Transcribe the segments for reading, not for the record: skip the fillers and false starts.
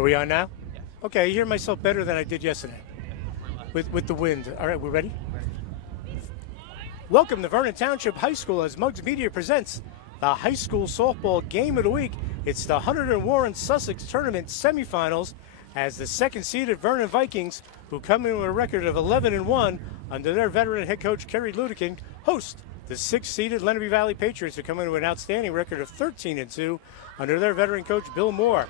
Are we on now? Yes. Okay, I hear myself better than I did yesterday with the wind. All right, we're ready? Welcome to Vernon Township High School as Muggs Media presents the high school softball game of the week. It's the 100 and Warren Sussex Tournament semifinals as the second-seeded Vernon Vikings, who come in with a record of 11-1 under their veteran head coach Kerry Ludekin, host the sixth-seeded Lenape Valley Patriots, who come in with an outstanding record of 13-2 under their veteran coach Bill Moore.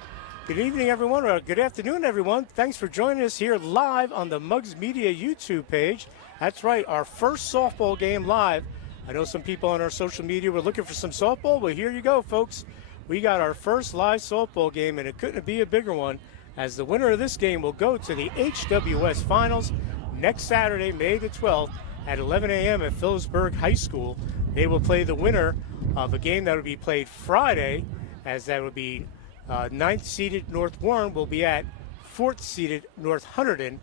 Good evening, everyone, or good afternoon, everyone. Thanks for joining us here live on the Muggs Media YouTube page. That's right, our first softball game live. I know some people on our social media were looking for some softball. Well, here you go, folks. We got our first live softball game, and it couldn't be a bigger one, as the winner of this game will go to the HWS Finals next Saturday, May the 12th, at 11 a.m. at Phillipsburg High School. They will play the winner of a game that will be played Friday, as that would be 9th-seeded North Warren will be at 4th-seeded North Hunterdon,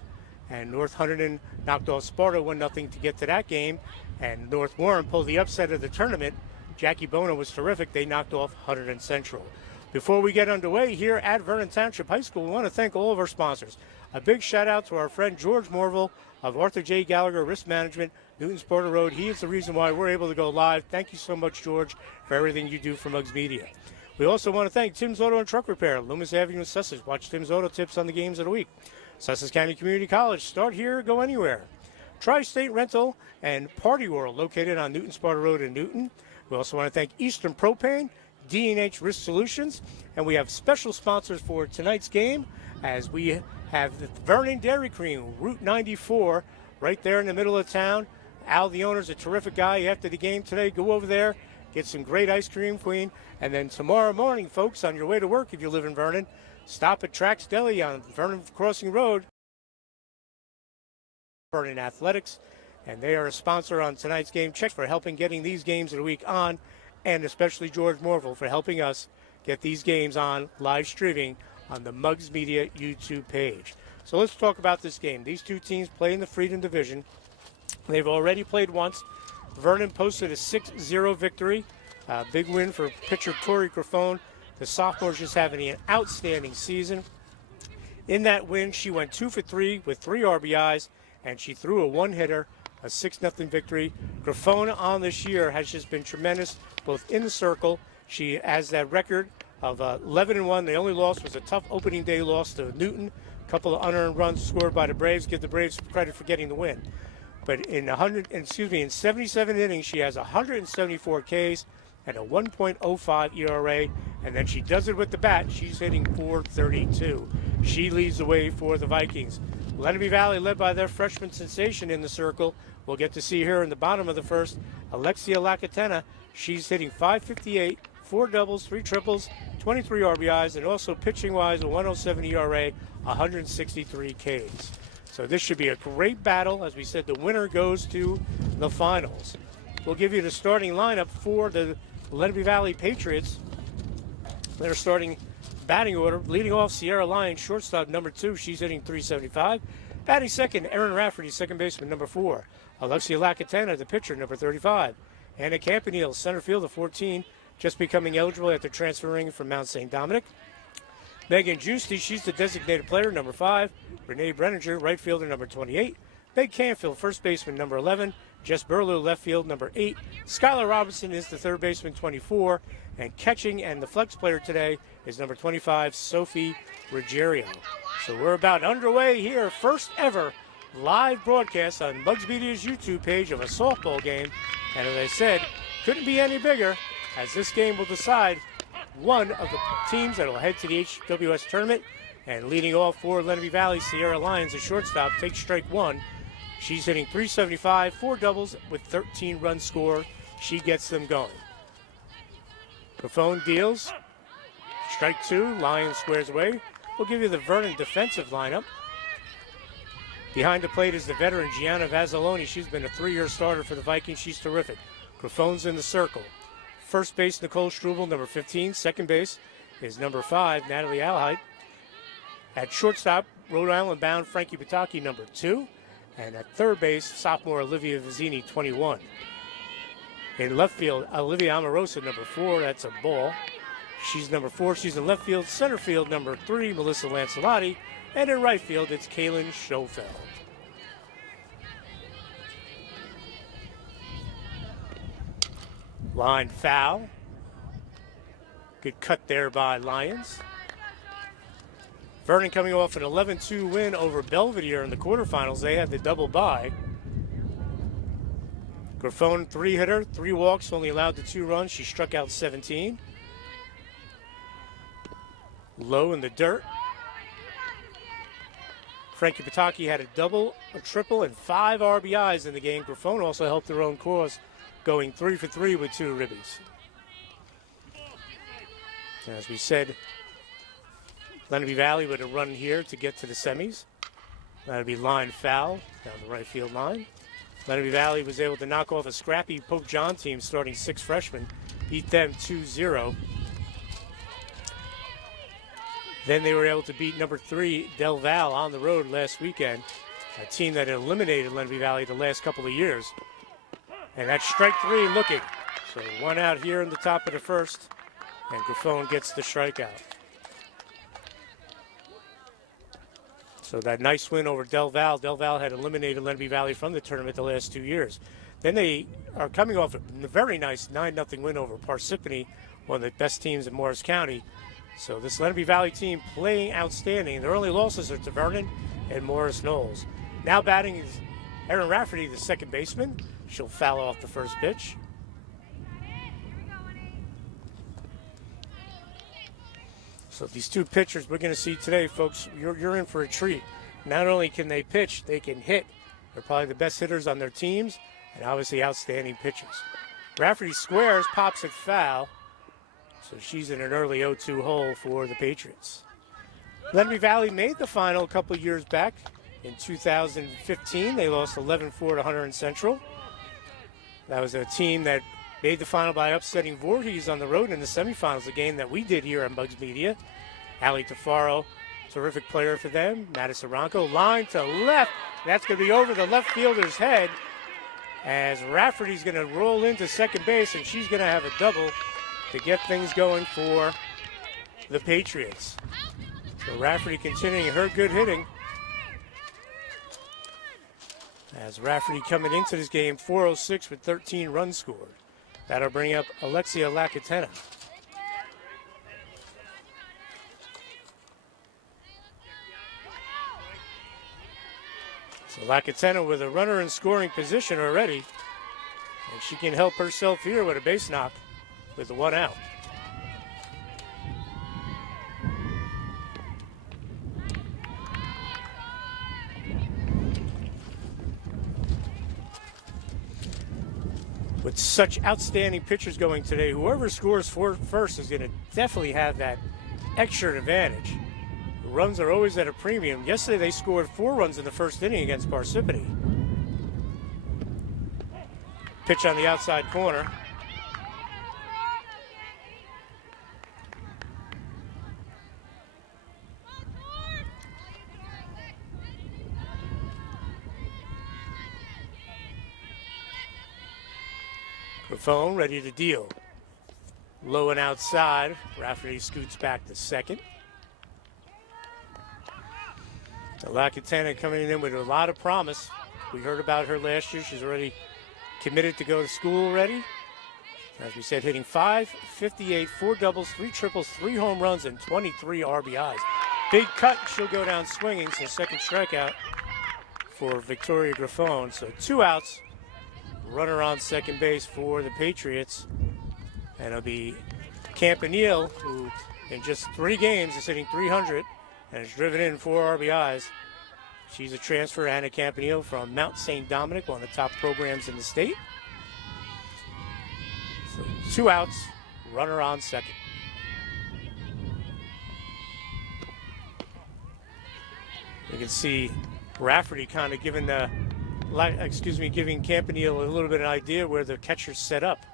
and North Hunterdon knocked off Sparta 1-0 to get to that game, and North Warren pulled the upset of the tournament. Jackie Bona was terrific. They knocked off Hunterdon Central. Before we get underway here at Vernon Township High School, we want to thank all of our sponsors. A big shout out to our friend George Morville of Arthur J. Gallagher Risk Management, Newton Sparta Road. He is the reason why we're able to go live. Thank you so much, George, for everything you do for Muggs Media. We also want to thank Tim's Auto and Truck Repair, Loomis Avenue in Sussex. Watch Tim's Auto Tips on the games of the week. Sussex County Community College, start here, go anywhere. Tri-State Rental and Party World, located on Newton Sparta Road in Newton. We also want to thank Eastern Propane, D&H Risk Solutions, and we have special sponsors for tonight's game, as we have the Vernon Dairy Cream, Route 94, right there in the middle of town. Al, the owner, is a terrific guy. After the game today, go over there, get some great ice cream, Queen. And then tomorrow morning, folks, on your way to work, if you live in Vernon, stop at Trax Deli on Vernon Crossing Road. Vernon Athletics, and they are a sponsor on tonight's game. Check for helping getting these games of the week on, and especially George Morville for helping us get these games on live streaming on the Muggs Media YouTube page. So let's talk about this game. These two teams play in the Freedom Division. They've already played once. Vernon posted a 6-0 victory. Big win for pitcher Tori Grafone. The sophomore's just having an outstanding season. In that win, she went 2 for 3 with 3 RBIs, and she threw a one-hitter, a 6-0 victory. Grafone on this year has just been tremendous, both in the circle. She has that record of 11-1. The only loss was a tough opening day loss to Newton. A couple of unearned runs scored by the Braves. Give the Braves credit for getting the win. But in 77 innings, she has 174 Ks and a 1.05 ERA, and then she does it with the bat. She's hitting .432. She leads the way for the Vikings. Lenape Valley, led by their freshman sensation in the circle. We'll get to see her in the bottom of the first, Alexia Lacatena. She's hitting .558, 4 doubles, 3 triples, 23 RBIs, and also pitching-wise, a 107 ERA, 163 Ks. So this should be a great battle. As we said, the winner goes to the finals. We'll give you the starting lineup for the Lenape Valley Patriots. They're starting batting order. Leading off, Sierra Lyons, shortstop, number 2. She's hitting .375. Batting second, Erin Rafferty, second baseman, number 4. Alexia Lacatena, the pitcher, number 35. Anna Campanile, center fielder, 14, just becoming eligible after transferring from Mount St. Dominic. Megan Giusti, she's the designated player, number 5. Renee Brenninger, right fielder, number 28. Meg Canfield, first baseman, number 11. Jess Burlew, left field, number 8. Skylar Robinson is the third baseman, 24. And catching and the flex player today is number 25, Sophie Ruggiero. So we're about underway here. First ever live broadcast on Muggs Media's YouTube page of a softball game. And as I said, couldn't be any bigger, as this game will decide one of the teams that will head to the HWS tournament. And leading off for Lenape Valley, Sierra Lyons, the shortstop, takes strike 1. She's hitting .375, 4 doubles with 13 runs scored. She gets them going. Grafone deals. Strike 2, Lyons squares away. We'll give you the Vernon defensive lineup. Behind the plate is the veteran Gianna Vazzoloni. She's been a 3-year starter for the Vikings. She's terrific. Grafone's in the circle. First base, Nicole Struble, number 15. Second base is number 5, Natalie Alhide. At shortstop, Rhode Island bound Frankie Pataki, number 2. And at third base, sophomore Olivia Vizzini, 21. In left field, Olivia Amorosa, number 4. That's a ball. She's number 4. She's in left field. Center field, number 3, Melissa Lancelotti. And in right field, it's Kaylin Schofeld. Line foul. Good cut there by Lions. Vernon coming off an 11-2 win over Belvedere in the quarterfinals. They had the double bye. Grafone, 3-hitter, 3 walks, only allowed the 2 runs. She struck out 17. Low in the dirt. Frankie Pataki had a double, a triple, and 5 RBIs in the game. Grafone also helped their own cause, going 3 for 3 with 2 ribbies. As we said, Lenape Valley with a run here to get to the semis. That'll be line foul down the right field line. Lenape Valley was able to knock off a scrappy Pope John team starting 6 freshmen, beat them 2-0. Then they were able to beat number 3 Del Val on the road last weekend, a team that had eliminated Lenape Valley the last couple of years. And that's strike 3 looking. So 1 out here in the top of the first, and Grafone gets the strikeout. So that nice win over Del Val. Del Val had eliminated Lenape Valley from the tournament the last 2 years. Then they are coming off a very nice 9-0 win over Parsippany, one of the best teams in Morris County. So this Lenape Valley team playing outstanding. Their only losses are to Vernon and Morris Knowles. Now batting is Erin Rafferty, the second baseman. She'll foul off the first pitch. So these 2 pitchers we're going to see today, folks, you're in for a treat. Not only can they pitch, they can hit. They're probably the best hitters on their teams, and obviously outstanding pitchers. Rafferty squares, pops it foul. So she's in an early 0-2 hole for the Patriots. Lenape Valley made the final a couple years back. In 2015, they lost 11-4 to Hunter and Central. That was a team that made the final by upsetting Voorhees on the road in the semifinals, a game that we did here on Bugs Media. Ali Tafaro, terrific player for them. Madison Ronco, line to left. That's going to be over the left fielder's head as Rafferty's going to roll into second base, and she's going to have a double to get things going for the Patriots. So Rafferty continuing her good hitting. As Rafferty coming into this game, 406 with 13 runs scored. That'll bring up Alexia Lacatena. So Lacatena with a runner in scoring position already. And she can help herself here with a base knock with the 1 out. With such outstanding pitchers going today, whoever scores first is going to definitely have that extra advantage. The runs are always at a premium. Yesterday they scored 4 runs in the first inning against Parsippany. Pitch on the outside corner. Grafone ready to deal. Low and outside. Rafferty scoots back to second. Lacatena coming in with a lot of promise. We heard about her last year. She's already committed to go to school already. As we said, hitting .558, 4 doubles, 3 triples, 3 home runs, and 23 RBIs. Big cut. She'll go down swinging. So second strikeout for Victoria Grafone. So 2 outs. Runner on second base for the Patriots. And it'll be Campanile, who in just 3 games is hitting .300 and has driven in 4 RBIs. She's a transfer, Anna Campanile, from Mount St. Dominic, one of the top programs in the state. So 2 outs, runner on second. You can see Rafferty kind of giving Campanile a little bit of an idea where the catcher's set up.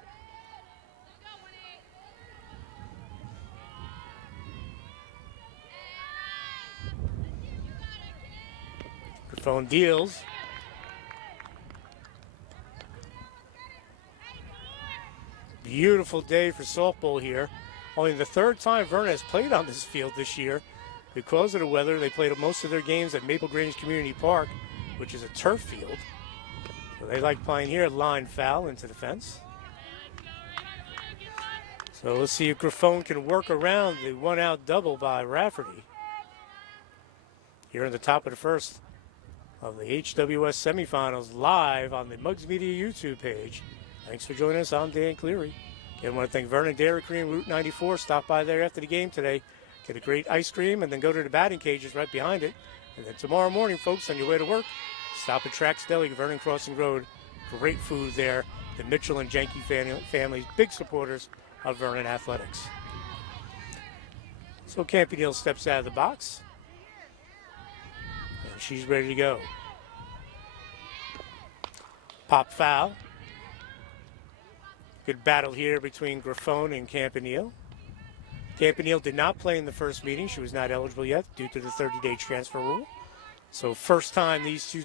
Grafone deals. Beautiful day for softball here. Only the third time Vernon has played on this field this year. Because of the weather, they played most of their games at Maple Grange Community Park, which is a turf field. So they like playing here. Line foul into the fence. So let's see if Grifone can work around the one-out double by Rafferty. Here in the top of the first of the HWS semifinals, live on the Mugs Media YouTube page. Thanks for joining us. I'm Dan Cleary. Again, I want to thank Vernon Dairy Cream, Route 94. Stop by there after the game today. Get a great ice cream and then go to the batting cages right behind it. And then tomorrow morning, folks, on your way to work, stop at Trax Deli, Vernon Crossing Road. Great food there. The Mitchell and Jenke families, big supporters of Vernon Athletics. So Campanile steps out of the box. And she's ready to go. Pop foul. Good battle here between Grifone and Campanile. Campanile did not play in the first meeting. She was not eligible yet due to the 30-day transfer rule. So first time these two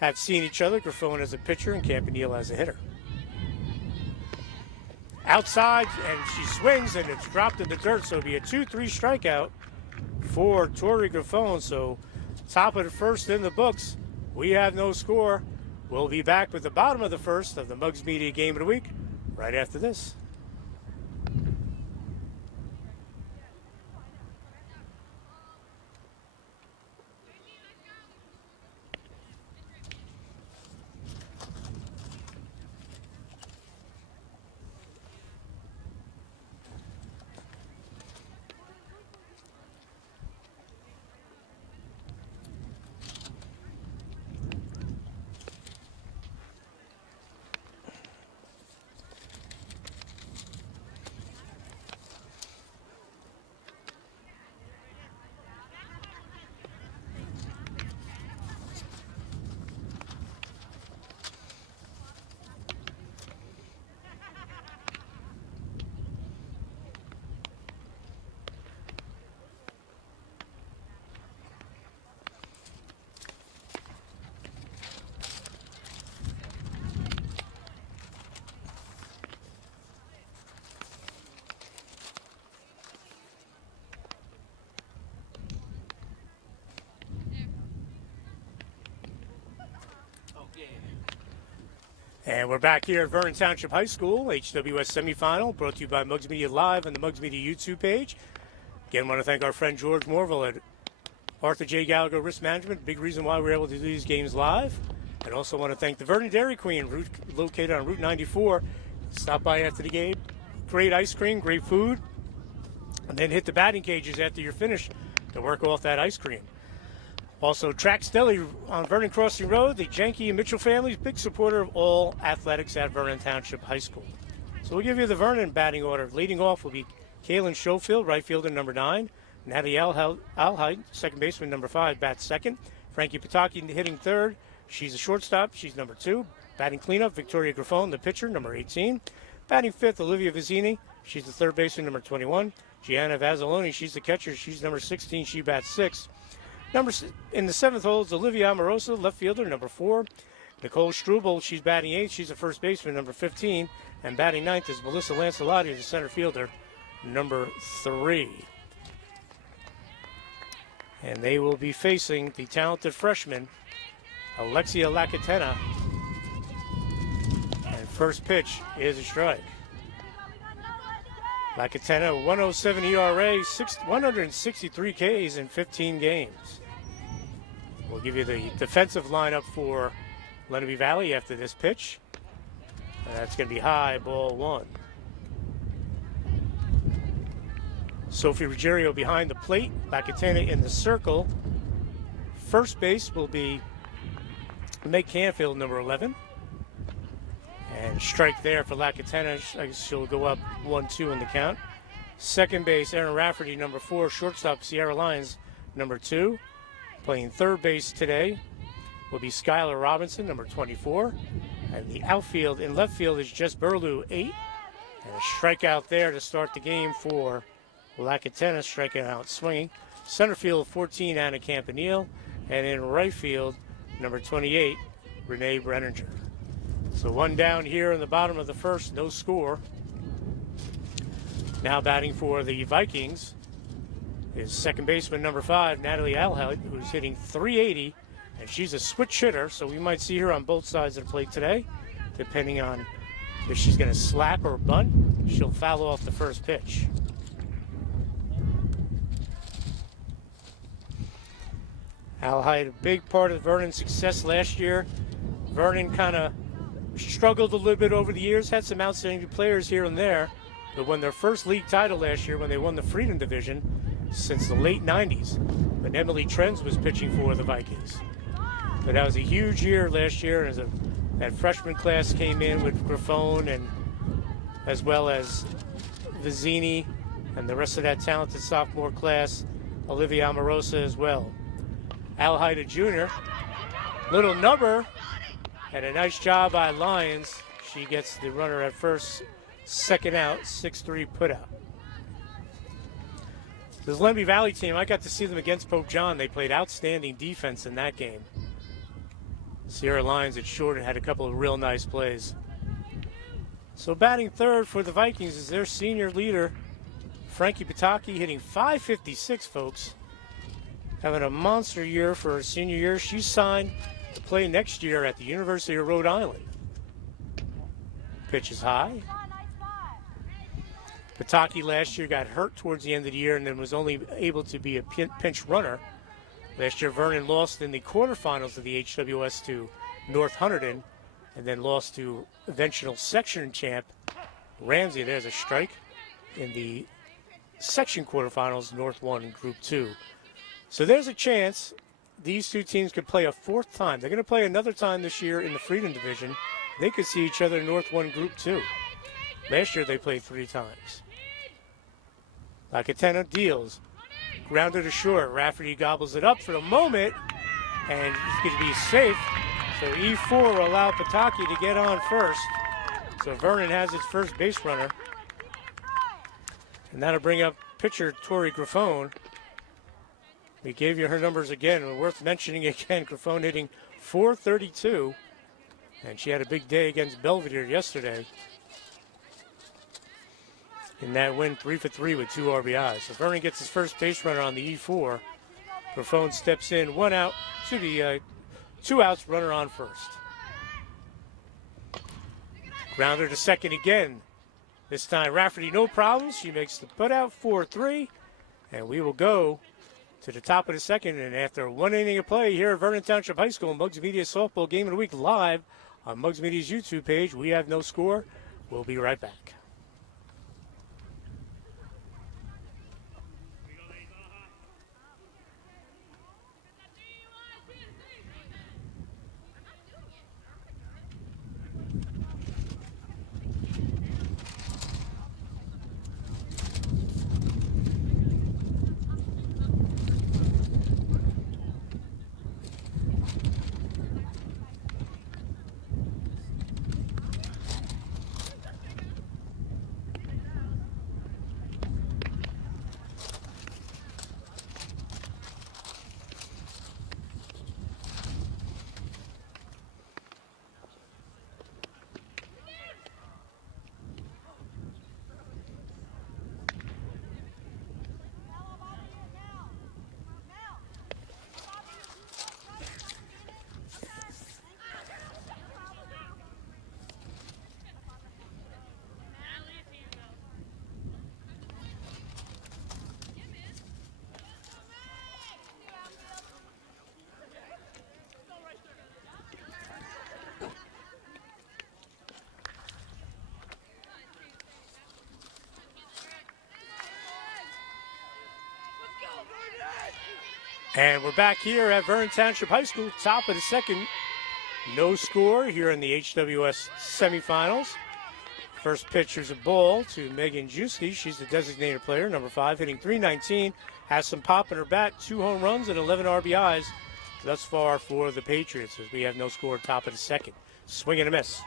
have seen each other. Grifone as a pitcher and Campanile as a hitter. Outside, and she swings, and it's dropped in the dirt. So it'll be a 2-3 strikeout for Tori Grifone. So top of the first in the books. We have no score. We'll be back with the bottom of the first of the Mugs Media Game of the Week right after this. And we're back here at Vernon Township High School, HWS semifinal, brought to you by Mugs Media Live on the Mugs Media YouTube page. Again, I want to thank our friend George Morville at Arthur J. Gallagher Risk Management, big reason why we're able to do these games live. And also want to thank the Vernon Dairy Queen, located on Route 94. Stop by after the game. Great ice cream, great food. And then hit the batting cages after you're finished to work off that ice cream. Also, Trax Deli on Vernon Crossing Road, the Jenke and Mitchell families, big supporter of all athletics at Vernon Township High School. So we'll give you the Vernon batting order. Leading off will be Kaylin Schofield, right fielder, number 9. Natalie Alheit, second baseman, number 5, bats second. Frankie Pataki hitting third. She's a shortstop. She's number 2. Batting cleanup, Victoria Grifone, the pitcher, number 18. Batting fifth, Olivia Vizzini. She's the third baseman, number 21. Gianna Vazzoloni, she's the catcher. She's number 16. She bats 6. In the 7th hole is Olivia Amoroso, left fielder, number 4. Nicole Struble, she's batting 8th. She's the first baseman, number 15. And batting 9th is Melissa Lancelotti, the center fielder, number 3. And they will be facing the talented freshman, Alexia Lacatena. And first pitch is a strike. Lacatena, 107 ERA, 163 Ks in 15 games. We'll give you the defensive lineup for Lenape Valley after this pitch. And that's going to be high, ball 1. Sophie Ruggiero behind the plate. Lacatena in the circle. First base will be Meg Canfield, number 11. And strike there for Lacatena. I guess she'll go up 1-2 in the count. Second base, Erin Rafferty, number 4. Shortstop, Sierra Lyons, number 2. Playing third base today will be Skylar Robinson, number 24. And the outfield in left field is Jess Burlew, 8. And a strikeout there to start the game for Lacatena, striking out swinging. Center field, 14, Anna Campanile. And in right field, number 28, Renee Brenninger. So one down here in the bottom of the first, no score. Now batting for the Vikings is second baseman number 5, Natalie Alhut, who's hitting .380, and she's a switch hitter, so we might see her on both sides of the plate today, depending on if she's going to slap or bunt. She'll foul off the first pitch. Alhut, a big part of Vernon's success last year. Vernon kind of struggled a little bit over the years, had some outstanding players here and there, but won their first league title last year when they won the Freedom Division since the late 90s, when Emily Trends was pitching for the Vikings. But that was a huge year last year, as that freshman class came in with Grifone and as well as Vizzini and the rest of that talented sophomore class, Olivia Amorosa as well. Alhut, a junior, little number, and a nice job by Lyons. She gets the runner at first, second out, 6-3 put out. This Lenape Valley team, I got to see them against Pope John. They played outstanding defense in that game. Sierra Lyons at short and had a couple of real nice plays. So batting third for the Vikings is their senior leader, Frankie Pataki, hitting .556, folks. Having a monster year for her senior year. She's signed to play next year at the University of Rhode Island. Pitch is high. Pataki last year got hurt towards the end of the year and then was only able to be a pinch runner. Last year, Vernon lost in the quarterfinals of the HWS to North Hunterdon and then lost to eventual section champ Ramsey. There's a strike in the section quarterfinals, North 1 Group 2. So there's a chance these two teams could play a fourth time. They're going to play another time this year in the Freedom Division. They could see each other in North 1 Group 2. Last year, they played 3 times. Lacatena deals. Grounded to short. Rafferty gobbles it up for the moment, and he's going to be safe. So E4 will allow Pataki to get on first. So Vernon has its first base runner. And that'll bring up pitcher Tori Grifone. We gave you her numbers again. Worth mentioning again, Grifone hitting .432. And she had a big day against Belvedere yesterday. In that win, 3 for 3 with 2 RBIs. So Vernon gets his first base runner on the E4. Grifone steps in, 1 out. Should be 2 outs, runner on first. Grounder to second again. This time Rafferty, no problems. She makes the putout, 4-3. And we will go to the top of the second. And after 1 inning of play here at Vernon Township High School, Muggs Media Softball Game of the Week live on Muggs Media's YouTube page. We have no score. We'll be right back. And we're back here at Vernon Township High School, top of the second. No score here in the HWS semifinals. First pitch is a ball to Megan Juski. She's the designated player, number 5, hitting .319. Has some pop in her bat, 2 home runs and 11 RBIs thus far for the Patriots, as we have no score top of the second. Swing and a miss.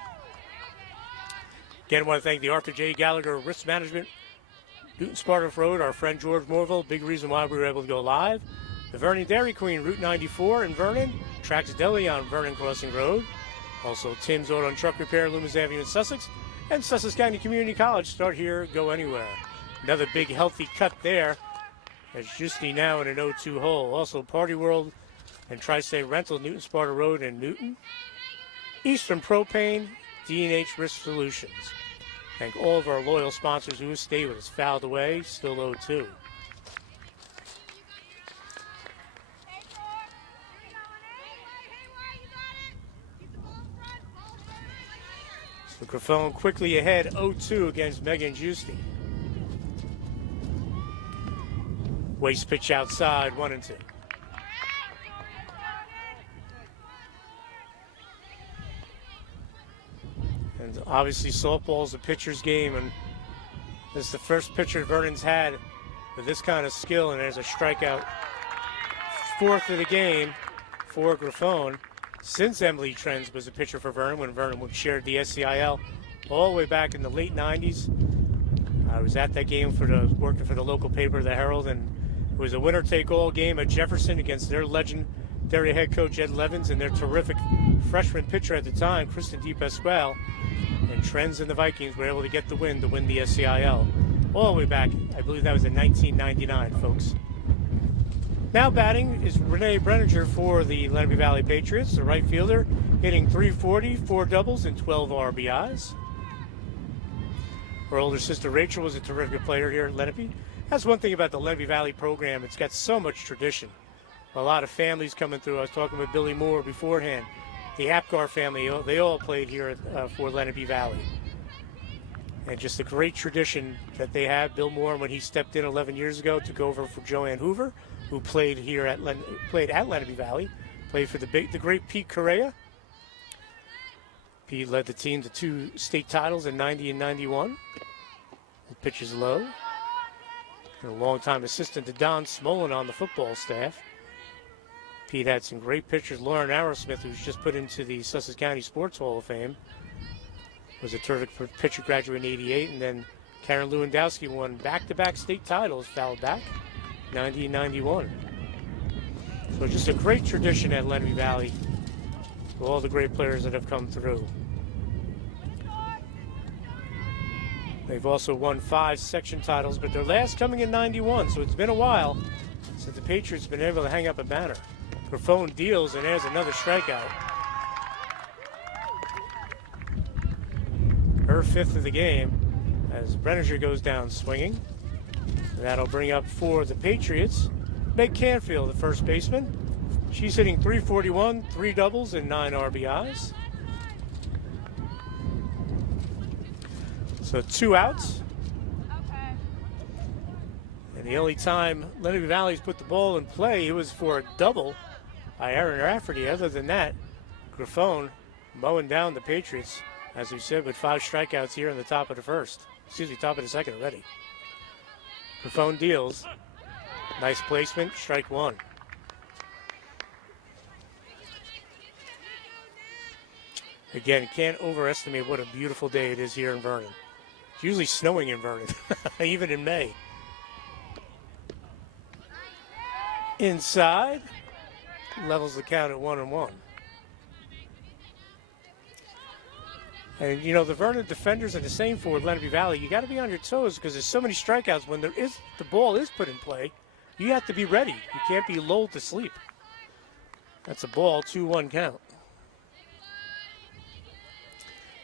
Again, I want to thank the Arthur J. Gallagher Risk Management, Newton Sparta Road, our friend George Morville, big reason why we were able to go live. The Vernon Dairy Queen, Route 94 in Vernon. Trax Deli on Vernon Crossing Road. Also Tim's Auto and Truck Repair, Loomis Avenue in Sussex. And Sussex County Community College, start here, go anywhere. Another big healthy cut there. As Giusti now in an 0-2 hole. Also Party World and Tri-State Rental, Newton Sparta Road in Newton. Eastern Propane, D&H Risk Solutions. Thank all of our loyal sponsors who have stayed with us. Fouled away, still 0-2. So Grafone quickly ahead, 0-2 against Megan Giusti. Waste pitch outside, 1-2. And obviously softball is a pitcher's game, and this is the first pitcher Vernon's had with this kind of skill, and there's a strikeout. Fourth of the game for Grafone since Emily Trends was a pitcher for Vernon when Vernon shared the SCIL all the way back in the late 90s. I was at that game working for the local paper, the Herald, and it was a winner-take-all game at Jefferson against their legendary head coach Ed Levins and their terrific freshman pitcher at the time, Kristen DePasquale. And Trends and the Vikings were able to get the win to win the SCIL all the way back. I believe that was in 1999, folks. Now batting is Renee Brenninger for the Lenape Valley Patriots, the right fielder, hitting .340, 4 doubles, and 12 RBIs. Her older sister Rachel was a terrific player here at Lenape. That's one thing about the Lenape Valley program. It's got so much tradition. A lot of families coming through. I was talking with Billy Moore beforehand. The Apgar family, they all played here for Lenape Valley. And just a great tradition that they have. Bill Moore, when he stepped in 11 years ago, took over for Joanne Hoover, who played here at Lenape Valley, played for the great Pete Correa. Pete led the team to 2 state titles in 90 and 91. He pitches low. And a longtime assistant to Don Smolin on the football staff. Pete had some great pitchers. Lauren Arrowsmith, who's just put into the Sussex County Sports Hall of Fame, was a terrific pitcher, graduate in '88. And then Karen Lewandowski won back-to-back state titles, fouled back, 90 and 91. So just a great tradition at Lenape Valley with all the great players that have come through. They've also won 5 section titles, but their last coming in 91, so it's been a while since the Patriots have been able to hang up a banner. Grafone deals, and there's another strikeout. Her 5th of the game as Brenninger goes down swinging. That'll bring up for the Patriots Meg Canfield, the first baseman. She's hitting .341, 3 doubles, and 9 RBIs. So 2 outs. Okay. And the only time Lenape Valley's put the ball in play, it was for a double by Aaron Rafferty. Other than that, Grafone mowing down the Patriots, as we said, with 5 strikeouts here in the top of the second already. Grafone deals. Nice placement, strike 1. Again, can't overestimate what a beautiful day it is here in Vernon. It's usually snowing in Vernon, even in May. Inside, levels the count at 1-1. And, you know, the Vernon defenders are the same for Lenape Valley. You got to be on your toes because there's so many strikeouts. When the ball is put in play, you have to be ready. You can't be lulled to sleep. That's a ball, 2-1 count.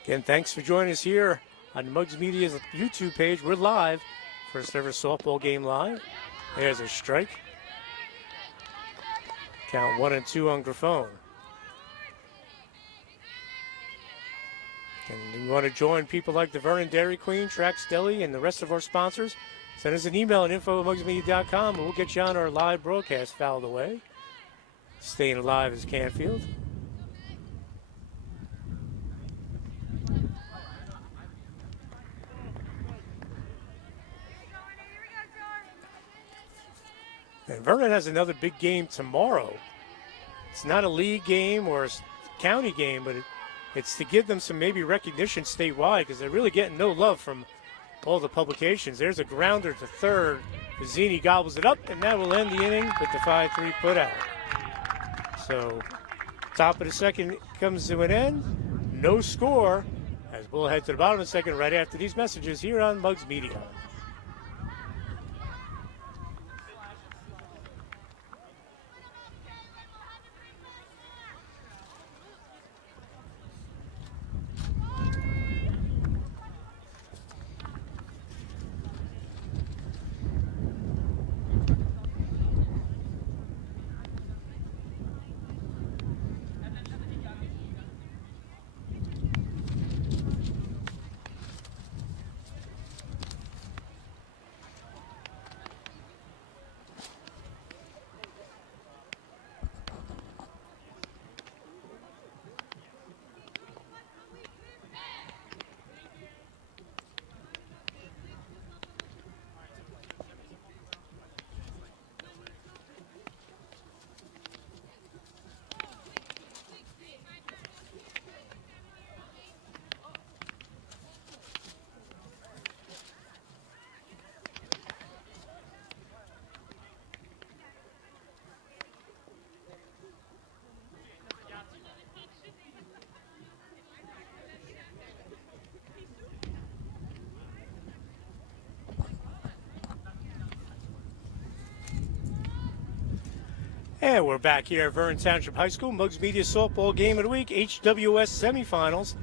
Again, thanks for joining us here on Muggs Media's YouTube page. We're live. First ever softball game live. There's a strike. Count 1-2 on Grafone. And you want to join people like the Vernon Dairy Queen, Trax Deli, and the rest of our sponsors, send us an email at info@muggsmedia.com, and we'll get you on our live broadcast. Fouled away. Staying alive is Canfield. And Vernon has another big game tomorrow. It's not a league game or a county game, but it's to give them some maybe recognition statewide because they're really getting no love from all the publications. There's a grounder to third. Vizzini gobbles it up, and that will end the inning with the 5-3 putout. So top of the second comes to an end. No score as we'll head to the bottom of the second right after these messages here on Muggs Media. And we're back here at Vernon Township High School. Muggs Media softball game of the week, HWS semifinals.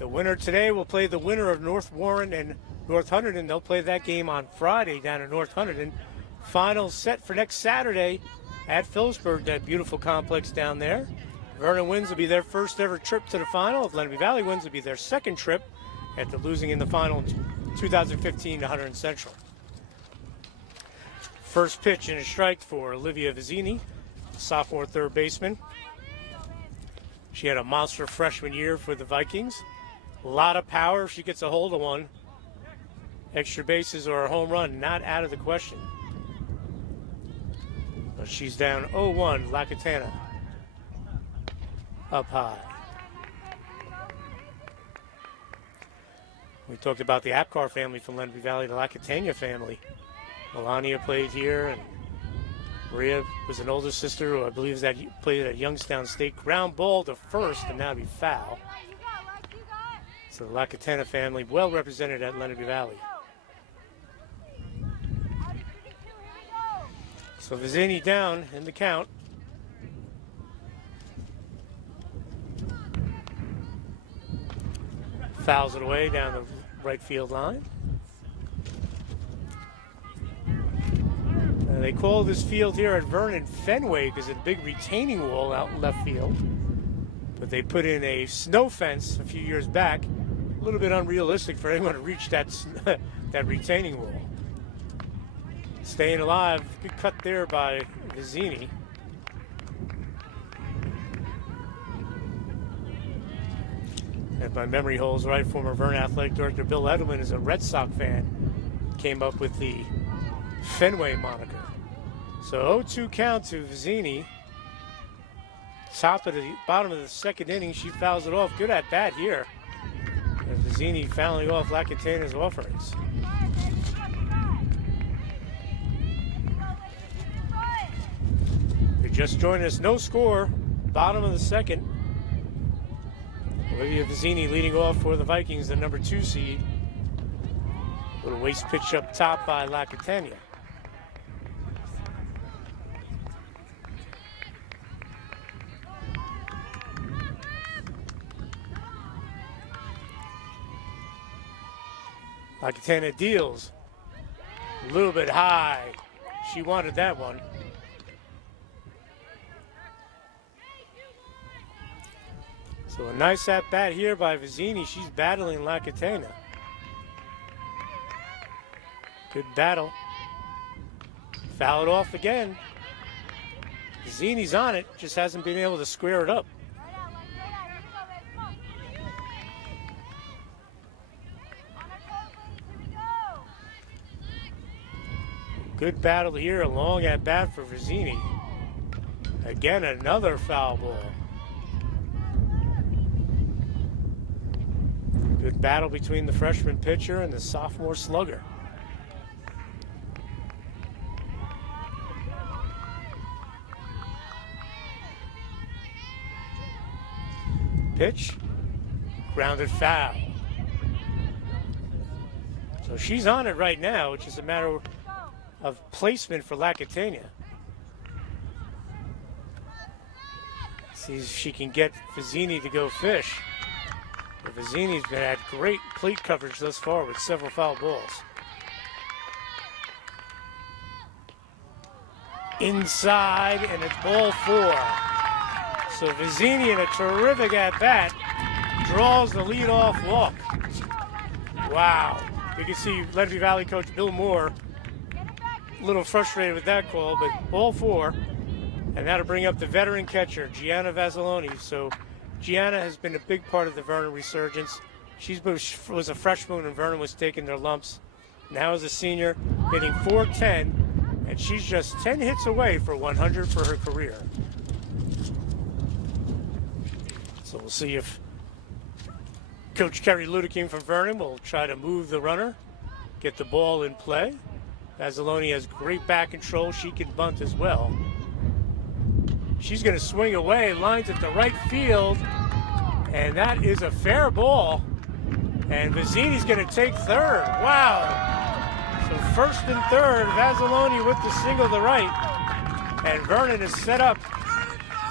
The winner today will play the winner of North Warren and North Hunterdon. They'll play that game on Friday down in North Hunterdon. Final set for next Saturday at Phillipsburg, that beautiful complex down there. Vernon wins will be their first ever trip to the final. If Lenape Valley wins, will be their second trip after losing in the final in 2015 to Hunterdon Central. First pitch and a strike for Olivia Vizzini, sophomore third baseman. She had a monster freshman year for the Vikings. A lot of power if she gets a hold of one. Extra bases or a home run, not out of the question. But she's down 0-1, Lacatana up high. We talked about the Apcar family from Lenape Valley, the Lacatana family. Melania played here, and Maria was an older sister who I believe is that played at Youngstown State. Ground ball to first, and now be foul. So the Lacatana family well represented at Lenape Valley. So Vizzini down in the count. Fouls it away down the right field line. They call this field here at Vernon Fenway because it's a big retaining wall out in left field. But they put in a snow fence a few years back. A little bit unrealistic for anyone to reach that, that retaining wall. Staying alive, good cut there by Vizzini. If my memory holds right, former Vernon Athletic Director Bill Edelman is a Red Sox fan. Came up with the Fenway moniker. So 0-2 count to Vizzini. Top of the bottom of the second inning, she fouls it off. Good at bat here. And Vizzini fouling off Lacatana's offerings. If you're just joining us, no score. Bottom of the second. Olivia Vizzini leading off for the Vikings, the number 2 seed. Little waist pitch up top by Lacatana. Lacatana deals a little bit high. She wanted that one. So a nice at bat here by Vizzini. She's battling Lacatana. Good battle. Foul it off again. Vizzini's on it, just hasn't been able to square it up. Good battle here, a long at bat for Vizzini. Again, another foul ball. Good battle between the freshman pitcher and the sophomore slugger. Pitch, grounded foul. So she's on it right now, which is a matter of placement for Lacatana. See if she can get Vizzini to go fish. But Vizzini's been had great plate coverage thus far with several foul balls. Inside, and it's ball 4. So Vizzini, in a terrific at-bat, draws the leadoff walk. Wow. You can see Lenape Valley coach Bill Moore a little frustrated with that call, but ball 4. And that'll bring up the veteran catcher, Gianna Vazzoloni. So Gianna has been a big part of the Vernon resurgence. She was a freshman when Vernon was taking their lumps. Now as a senior, hitting .410, and she's just 10 hits away for 100 for her career. So we'll see if Coach Kerry Ludeking from Vernon will try to move the runner, get the ball in play. Vazzoloni has great back control. She can bunt as well. She's going to swing away, lines at the right field, and that is a fair ball. And Vizzini's going to take third. Wow. So first and third, Vazzoloni with the single to right. And Vernon is set up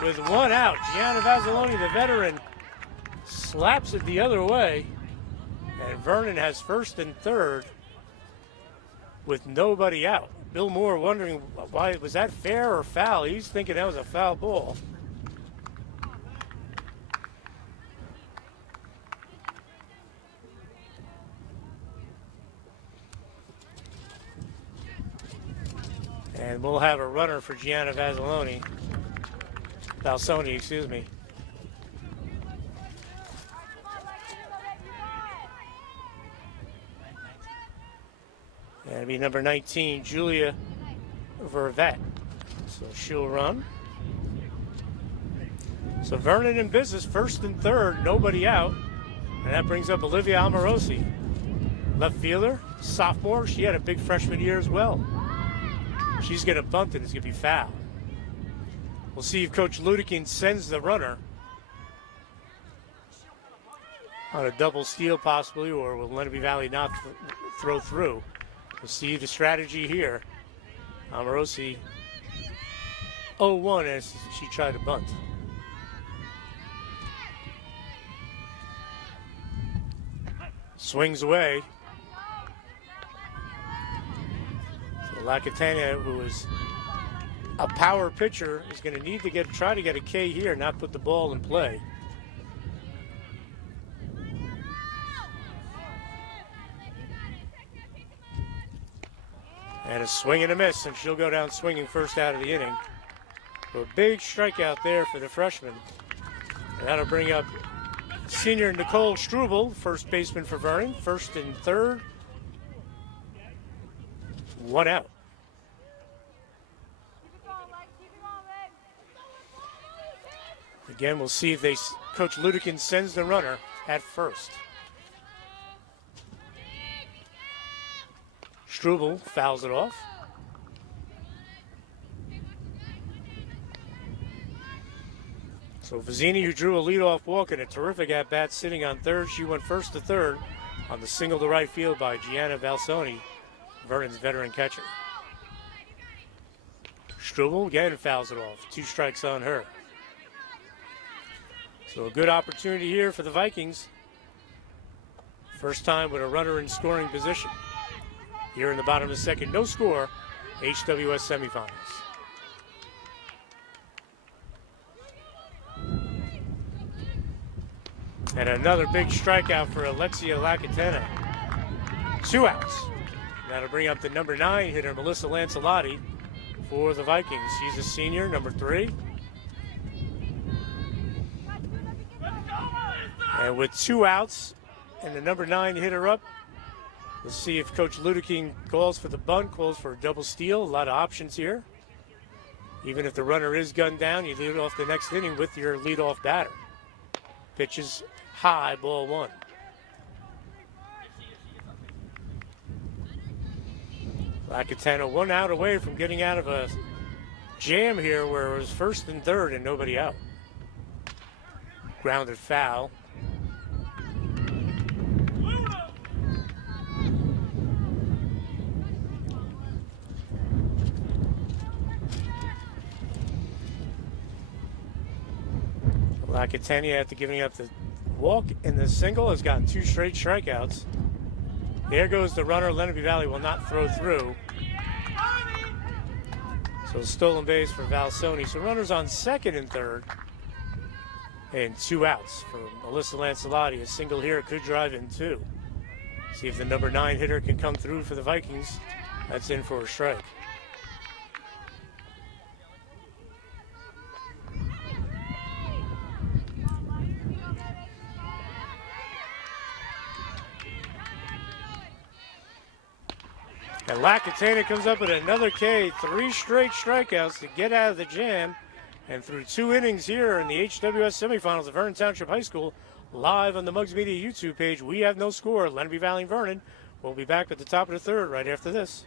with one out. Gianna Vazzoloni, the veteran, slaps it the other way. And Vernon has first and third with nobody out. Bill Moore wondering why, was that fair or foul? He's thinking that was a foul ball. And we'll have a runner for Gianna Valsoni, excuse me. And it'll be number 19, Julia Vervet. So she'll run. So Vernon in business, first and third, nobody out. And that brings up Olivia Amorosi. Left fielder, sophomore. She had a big freshman year as well. She's going to bunt and it's going to be foul. We'll see if Coach Ludeking sends the runner on a double steal possibly, or will Lenape Valley not throw through. We'll see the strategy here. Amorosi 0-1 as she tried to bunt. Swings away. So Lacatania, who is a power pitcher, is going to need to try to get a K here, not put the ball in play. And a swing and a miss, and she'll go down swinging first out of the inning. So a big strikeout there for the freshman. And that'll bring up senior Nicole Struble, first baseman for Vernon, first and third. One out. Again, we'll see if Coach Ludeking sends the runner at first. Struble fouls it off. So Vizzini, who drew a leadoff walk and a terrific at-bat sitting on third, she went first to third on the single to right field by Gianna Valsoni, Vernon's veteran catcher. Struble again fouls it off. 2 strikes on her. So a good opportunity here for the Vikings. First time with a runner in scoring position. Here in the bottom of the second, no score, HWS semifinals. And another big strikeout for Alexia Lacatena. 2 outs. That'll bring up the number 9 hitter, Melissa Lancelotti, for the Vikings. She's a senior, number 3. And with 2 outs and the number 9 hitter up, we'll see if Coach Ludeking calls for the bunt, calls for a double steal. A lot of options here. Even if the runner is gunned down, you lead off the next inning with your leadoff batter. Pitches high, ball 1. Lacatena 1 out away from getting out of a jam here where it was first and third and nobody out. Grounded foul. Lacatena, after giving up the walk in the single, has gotten 2 straight strikeouts. There goes the runner. Lenape Valley will not throw through. So stolen base for Valsoni. So runners on second and third. And 2 outs for Melissa Lancelotti. A single here could drive in 2. See if the number 9 hitter can come through for the Vikings. That's in for a strike. And Lacatena comes up with another K, 3 straight strikeouts to get out of the jam. And through 2 innings here in the HWS semifinals of Vernon Township High School, live on the Mugs Media YouTube page, we have no score. Lenape Valley and Vernon. We'll be back at the top of the third right after this.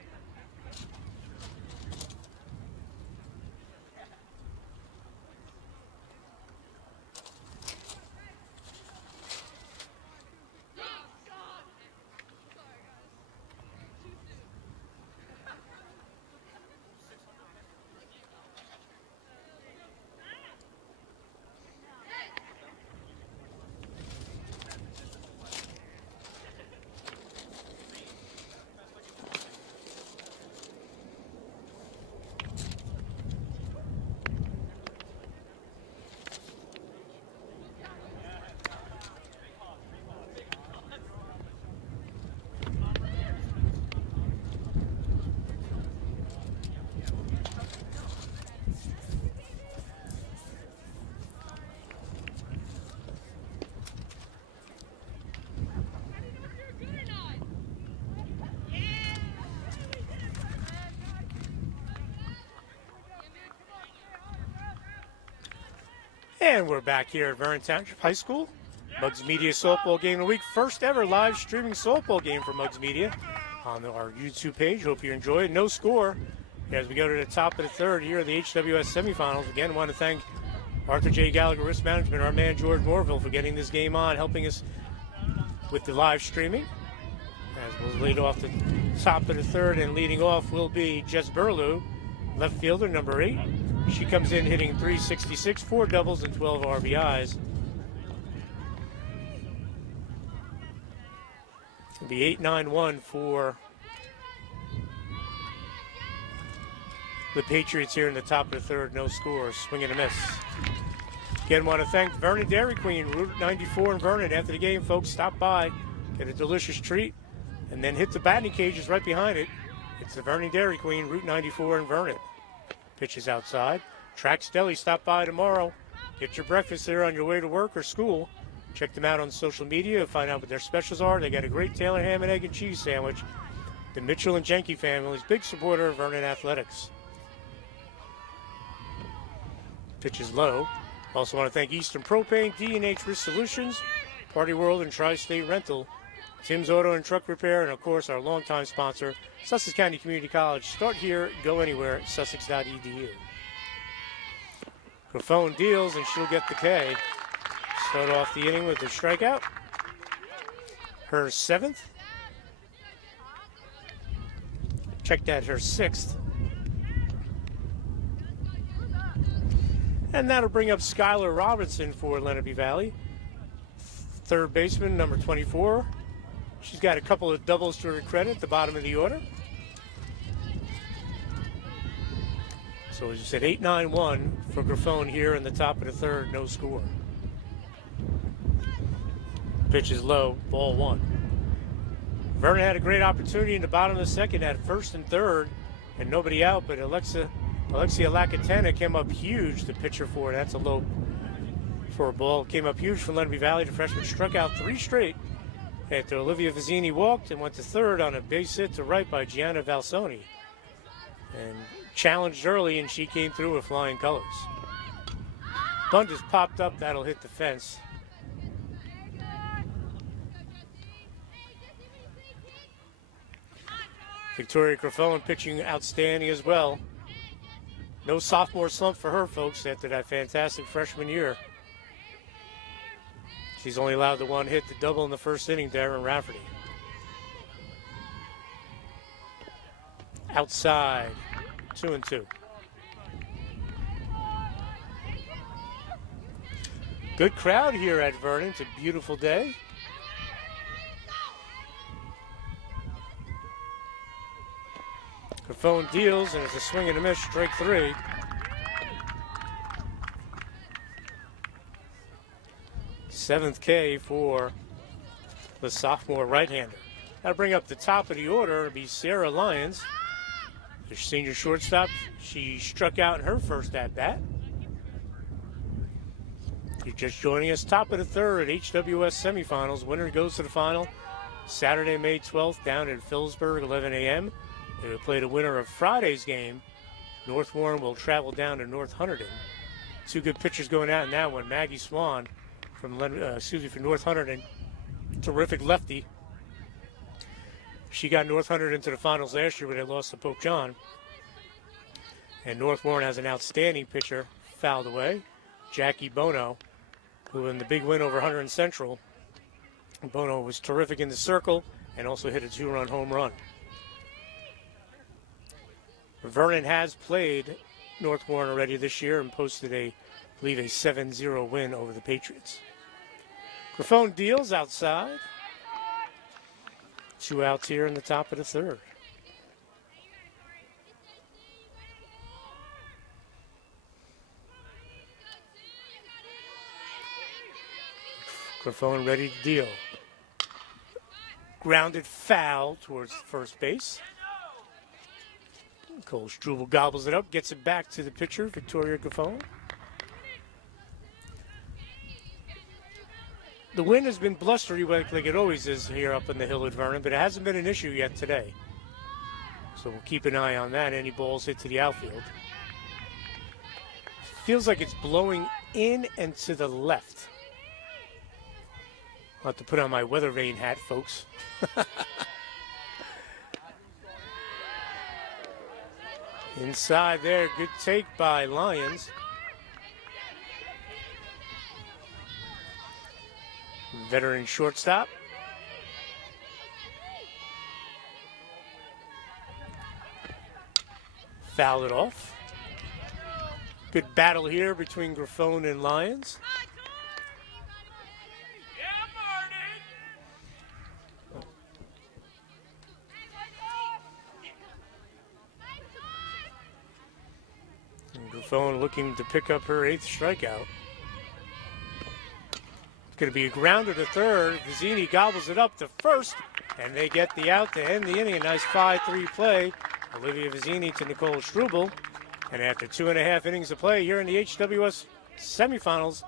And we're back here at Vernon Township High School. Muggs Media softball game of the week. First ever live streaming softball game for Muggs Media on our YouTube page. Hope you enjoy it. No score as we go to the top of the third here in the HWS semifinals. Again, want to thank Arthur J. Gallagher Risk Management, our man George Morville, for getting this game on, helping us with the live streaming. As we'll lead off the top of the third, and leading off will be Jess Burlew, left fielder, number 8. She comes in hitting .366, 4 doubles and 12 RBIs. It'll be 8-9-1 for the Patriots here in the top of the third. No scores, swing and a miss. Again, want to thank Vernon Dairy Queen, Route 94 in Vernon. After the game, folks, stop by, get a delicious treat, and then hit the batting cages right behind it. It's the Vernon Dairy Queen, Route 94 in Vernon. Pitches outside. Trax Deli, stop by tomorrow. Get your breakfast there on your way to work or school. Check them out on social media, find out what their specials are. They got a great Taylor ham and egg and cheese sandwich. The Mitchell and Jenke family's big supporter of Vernon Athletics. Pitch is low. Also want to thank Eastern Propane, D&H Risk Solutions, Party World and Tri-State Rental, Tim's Auto and Truck Repair, and of course our longtime sponsor, Sussex County Community College. Start here, go anywhere at sussex.edu. Grafone deals, and she'll get the K. Start off the inning with a strikeout. Her 7th. Check that, her 6th. And that'll bring up Skylar Robinson for Lenape Valley. Third baseman, number 24. She's got a couple of doubles to her credit at the bottom of the order. So as you said, 8-9-1 for Grafone here in the top of the third, no score. Pitch is low, ball 1. Vernon had a great opportunity in the bottom of the second at first and third, and nobody out, but Alexia Lacatena came up huge, the pitcher for it. That's a low for a ball. Came up huge for Lenape Valley. The freshman struck out 3 straight after Olivia Vizzini walked and went to third on a base hit to right by Gianna Valsoni. And challenged early, and she came through with flying colors. Bunt is popped up. That'll hit the fence. Victoria Grafone pitching outstanding as well. No sophomore slump for her, folks, after that fantastic freshman year. She's only allowed the 1 hit, the double in the first inning, Darren Rafferty. Outside, 2-2. Good crowd here at Vernon. It's a beautiful day. Grafone deals, and it's a swing and a miss, strike 3. Seventh K for the sophomore right-hander. That'll bring up the top of the order. It'll be Sarah Lyons, the senior shortstop. She struck out in her first at-bat. You're just joining us, top of the third, HWS semifinals. Winner goes to the final Saturday, May 12th, down in Phillipsburg, 11 a.m. They will play the winner of Friday's game. North Warren will travel down to North Hunterdon. 2 good pitchers going out in that one. Maggie Swan from North Hunterdon, terrific lefty. She got North Hunterdon to the finals last year, but they lost to Pope John. And North Warren has an outstanding pitcher, fouled away, Jackie Bono, who in the big win over Hunterdon Central, Bono was terrific in the circle and also hit a 2-run home run. Vernon has played North Warren already this year and posted I believe a 7-0 win over the Patriots. Grafone deals outside. 2 outs here in the top of the third. Grafone ready to deal. Grounded foul towards first base. Cole Struble gobbles it up, gets it back to the pitcher, Victoria Grafone. The wind has been blustery like it always is here up in the hill at Vernon, but it hasn't been an issue yet today. So we'll keep an eye on that. Any balls hit to the outfield. Feels like it's blowing in and to the left. I'll have to put on my weather vane hat, folks. Inside there, good take by Lions. Veteran shortstop. Fouled it off. Good battle here between Grifone and Lions. And Grifone looking to pick up her 8th strikeout. It's going to be a grounder to third. Vizzini gobbles it up to first, and they get the out to end the inning. A nice 5-3 play. Olivia Vizzini to Nicole Struble. And after 2.5 innings of play here in the HWS semifinals,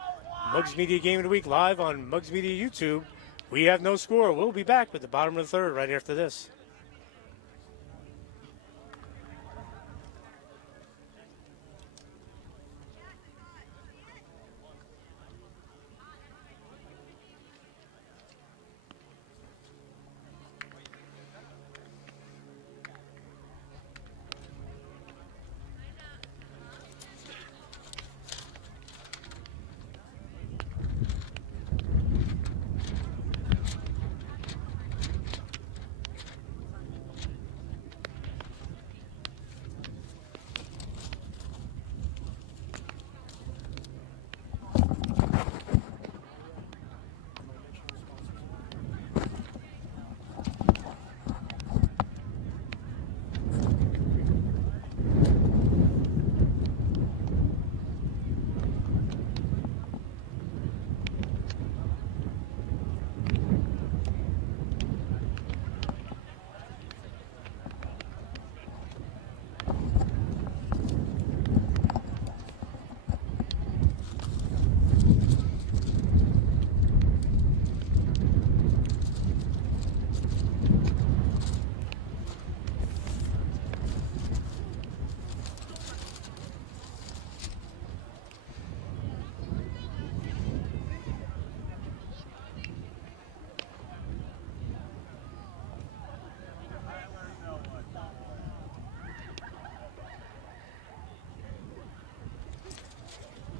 Mugs Media Game of the Week live on Mugs Media YouTube. We have no score. We'll be back with the bottom of the third right after this.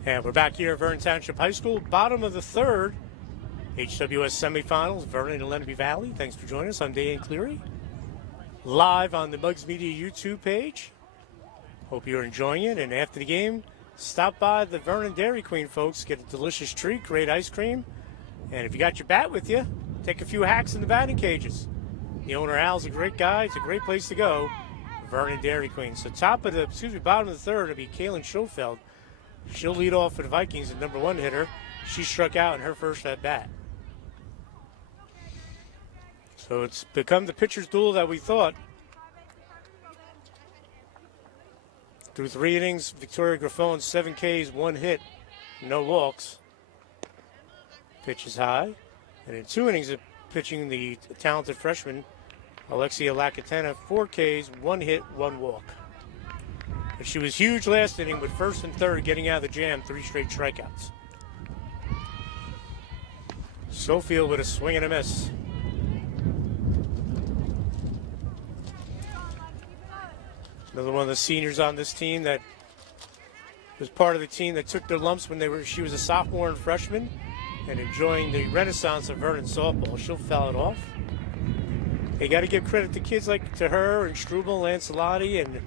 And we're back here at Vernon Township High School, bottom of the third. HWS semifinals, Vernon and Lenape Valley. Thanks for joining us. I'm Dan Cleary. Live on the Mugs Media YouTube page. Hope you're enjoying it. And after the game, stop by the Vernon Dairy Queen, folks. Get a delicious treat, great ice cream. And if you got your bat with you, take a few hacks in the batting cages. The owner, Al's a great guy. It's a great place to go. Vernon Dairy Queen. So bottom of the third will be Kaylin Schofeld. She'll lead off for the Vikings, the number 1 hitter. She struck out in her first at bat. So it's become the pitcher's duel that we thought. Through 3 innings, Victoria Grifone, 7 Ks, 1 hit, no walks. Pitch is high. And in 2 innings of pitching, the talented freshman, Alexia Lacatena, 4 Ks, 1 hit, 1 walk. But she was huge last inning with first and third getting out of the jam, 3 straight strikeouts. Schofield with a swing and a miss. Another one of the seniors on this team that was part of the team that took their lumps when she was a sophomore and freshman and enjoying the renaissance of Vernon softball. She'll foul it off. They got to give credit to kids like to her and Struble, Lancelotti, and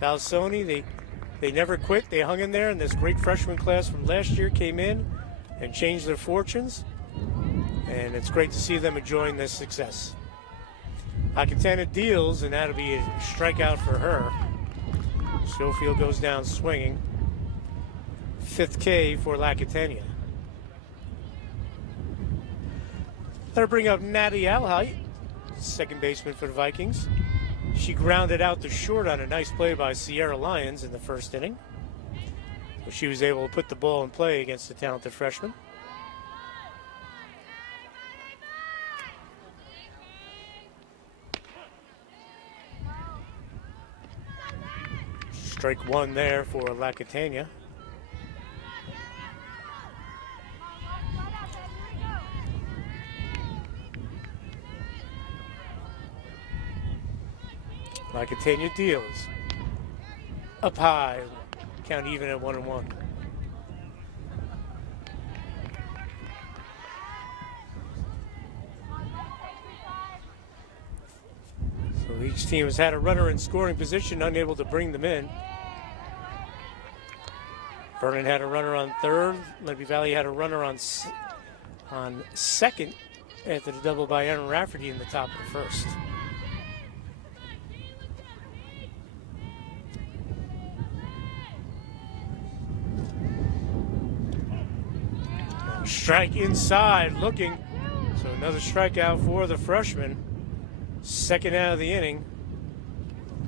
Valsoni. They never quit. They hung in there, and this great freshman class from last year came in and changed their fortunes. And it's great to see them enjoying this success. Lacatena deals, and that'll be a strikeout for her. Schofield goes down swinging. 5th K for Lacatena. That'll bring up Natty Alhite, second baseman for the Vikings. She grounded out to short on a nice play by Sierra Lyons in the first inning. But she was able to put the ball in play against the talented freshman. Strike 1 there for Lacatena. Lacatania deals. Up high. Count even at 1-1. So each team has had a runner in scoring position, unable to bring them in. Vernon had a runner on third. Lenape Valley had a runner on second after the double by Aaron Rafferty in the top of the first. Strike inside, looking. So another strikeout for the freshman. Second out of the inning.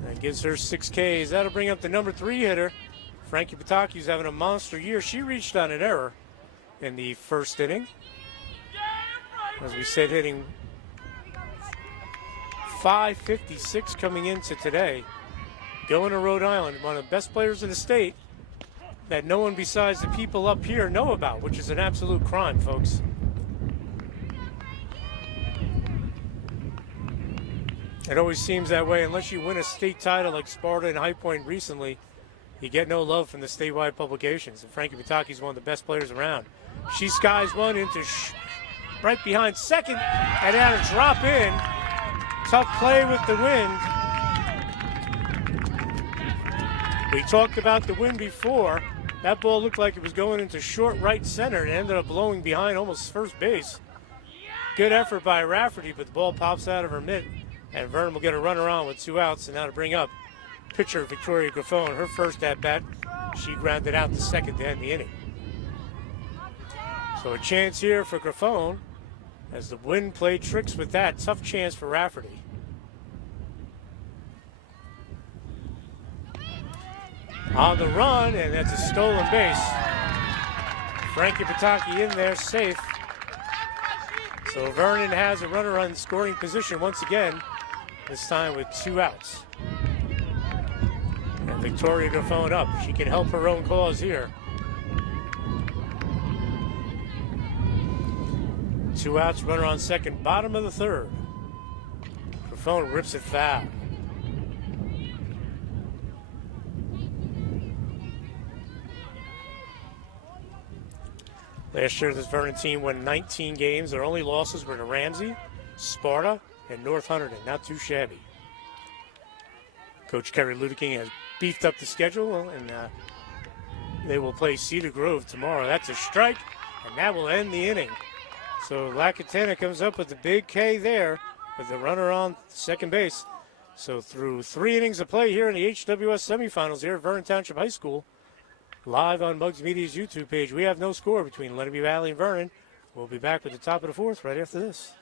That gives her 6 Ks. That'll bring up the number 3 hitter. Frankie Pataki's having a monster year. She reached on an error in the first inning. As we said, hitting .556 coming into today. Going to Rhode Island, one of the best players in the state that no one besides the people up here know about, which is an absolute crime, folks. It always seems that way. Unless you win a state title like Sparta and High Point recently, you get no love from the statewide publications. And Frankie Pataki's one of the best players around. She skies one into right behind second, and had to drop in. Tough play with the wind. We talked about the wind before. That ball looked like it was going into short right center and ended up blowing behind almost first base. Good effort by Rafferty, but the ball pops out of her mitt, and Vernon will get a runner on with 2 outs. And now to bring up pitcher Victoria Graffone, her first at-bat. She grounded out the second to end the inning. So a chance here for Graffone as the wind played tricks with that. Tough chance for Rafferty. On the run, and that's a stolen base. Frankie Pataki in there, safe. So Vernon has a runner on scoring position once again, this time with 2 outs. And Victoria Graffone up. She can help her own cause here. 2 outs, runner on second, bottom of the third. Graffone rips it foul. Last year, this Vernon team won 19 games. Their only losses were to Ramsey, Sparta, and North Hunterdon. Not too shabby. Coach Kerry Ludeking has beefed up the schedule, and they will play Cedar Grove tomorrow. That's a strike, and that will end the inning. So Lacatana comes up with the big K there with the runner on second base. So through 3 innings of play here in the HWS semifinals here at Vernon Township High School, live on Muggs Media's YouTube page, we have no score between Lenape Valley and Vernon. We'll be back with the top of the fourth right after this.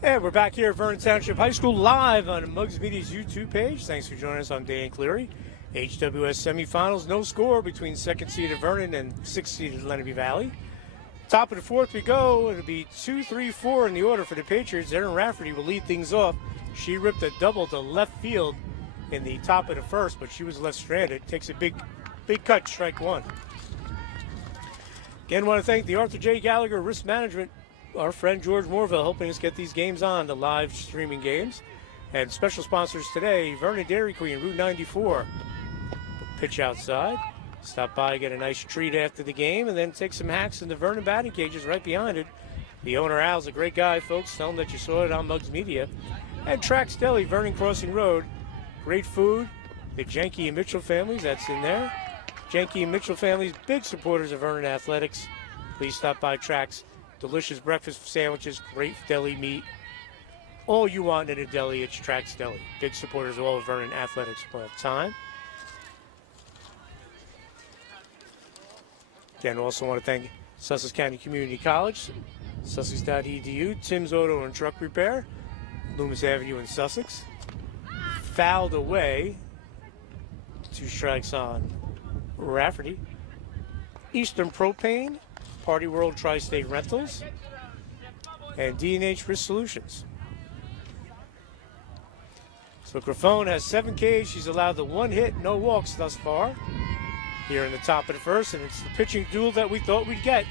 And we're back here at Vernon Township High School live on Muggs Media's YouTube page. Thanks for joining us. I'm Dan Cleary. HWS semifinals, no score between second seeded Vernon and 6th seeded Lenape Valley. Top of the fourth we go. It'll be 2-3-4 in the order for the Patriots. Erin Rafferty will lead things off. She ripped a double to left field in the top of the first, but she was left stranded. Takes a big cut, strike one. Again, want to thank the Arthur J. Gallagher Risk Management, our friend George Morville, helping us get these games on, the live streaming games. And special sponsors today, Vernon Dairy Queen, Route 94. Pitch outside. Stop by, get a nice treat after the game, and then take some hacks in the Vernon batting cages right behind it. The owner, Al's a great guy, folks. Tell him that you saw it on Muggs Media. And Trax Deli, Vernon Crossing Road. Great food. The Jenke and Mitchell families, that's in there. Jenke and Mitchell families, big supporters of Vernon Athletics. Please stop by Trax. Delicious breakfast sandwiches, great deli meat. All you want in a deli, it's Trax Deli. Big supporters of all of Vernon Athletics. We'll have time. Again, also want to thank Sussex County Community College, Sussex.edu, Tim's Auto and Truck Repair, Loomis Avenue in Sussex. Fouled away. 2 strikes on Rafferty. Eastern Propane, Party World Tri-State Rentals, and D&H Risk Solutions. So Grafone has 7 Ks. She's allowed the 1 hit, no walks thus far here in the top of the first, and it's the pitching duel that we thought we'd get.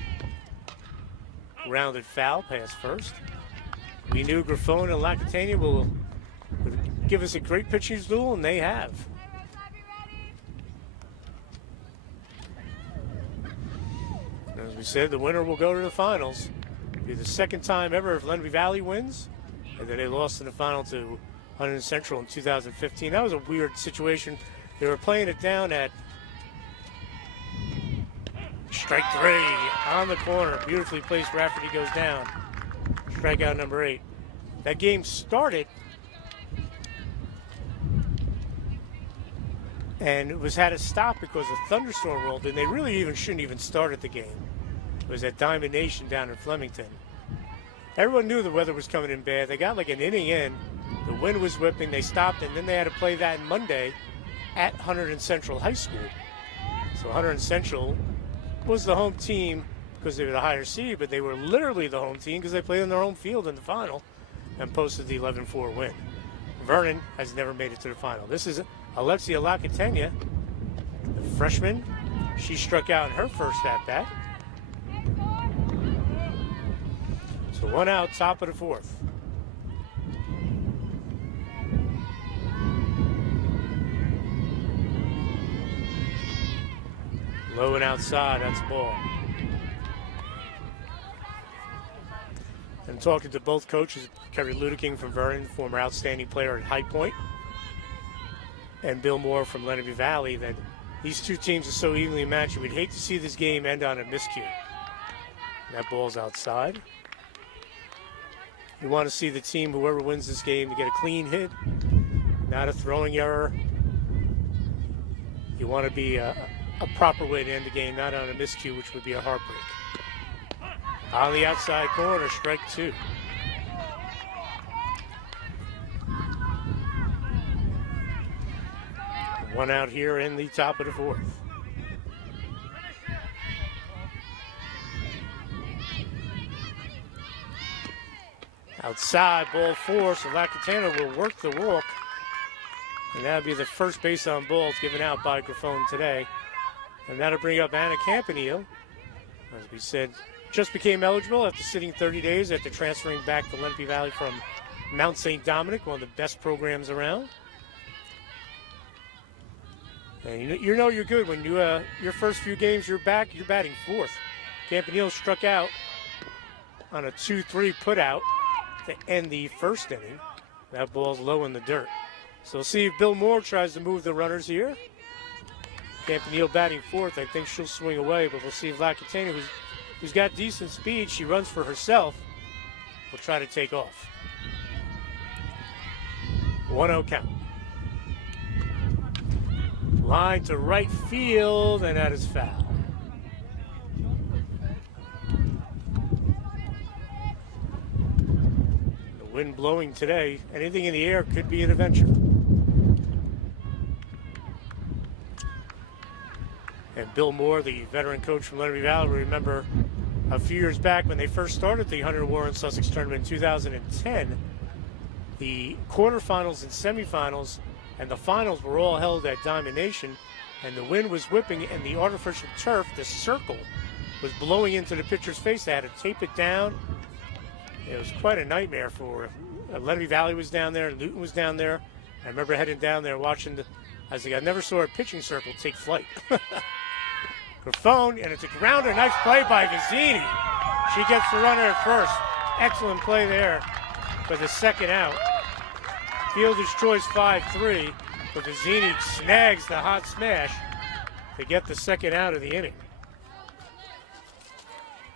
Rounded foul past first. We knew Grafone and Lacatania would give us a great pitching duel, and they have. As we said, the winner will go to the finals. It'll be the second time ever if Lenape Valley wins, and then they lost in the final to Huntington Central in 2015. That was a weird situation. They were playing it down at strike 3 on the corner. Beautifully placed. Rafferty goes down. Strikeout number 8. That game started and it was had to stop because a thunderstorm rolled in. They really shouldn't even started the game. It was at Diamond Nation down in Flemington. Everyone knew the weather was coming in bad. They got like an inning in. The wind was whipping. They stopped, and then they had to play that Monday at Huntington Central High School. So Huntington Central was the home team because they were the higher seed, but they were literally the home team because they played on their own field in the final and posted the 11-4 win. Vernon has never made it to the final. This is Alexia Lacatenia, the freshman. She struck out in her first at-bat. So 1 out, top of the 4th. Low and outside, that's a ball. And talking to both coaches, Kerry Ludeking from Vernon, former outstanding player at High Point, and Bill Moore from Lenape Valley, that these two teams are so evenly matched. We'd hate to see this game end on a miscue. That ball's outside. You want to see the team, whoever wins this game, to get a clean hit, not a throwing error. You want to be a proper way to end the game, not on a miscue, which would be a heartbreak. On the outside corner, strike 2. One out here in the top of the 4th. Outside, ball 4, so Lacatana will work the walk. And that'll be the first base on balls given out by Grafone today. And that'll bring up Anna Campanile. As we said, just became eligible after sitting 30 days after transferring back to Lenape Valley from Mount St. Dominic, one of the best programs around. And you know you're good when you your first few games you're batting 4th. Campanile struck out on a 2-3 put out to end the first inning. That ball's low in the dirt. So we'll see if Bill Moore tries to move the runners here. Campanile batting 4th. I think she'll swing away, but we'll see if Lacatana, who's got decent speed, she runs for herself, will try to take off. 1-0 count. Line to right field, and that is foul. The wind blowing today. Anything in the air could be an adventure. And Bill Moore, the veteran coach from Lenape Valley, remember a few years back when they first started the Hunter Warren Sussex tournament in 2010, the quarterfinals and semifinals and the finals were all held at Diamond Nation, and the wind was whipping, and the artificial turf, the circle, was blowing into the pitcher's face. They had to tape it down. It was quite a nightmare for Lenape Valley was down there, Newton was down there. I remember heading down there watching I was like, I never saw a pitching circle take flight. Grafone, and it's a grounder. Nice play by Vizzini. She gets the runner at first. Excellent play there for the second out. Fielder's choice 5-3, but Vizzini snags the hot smash to get the second out of the inning.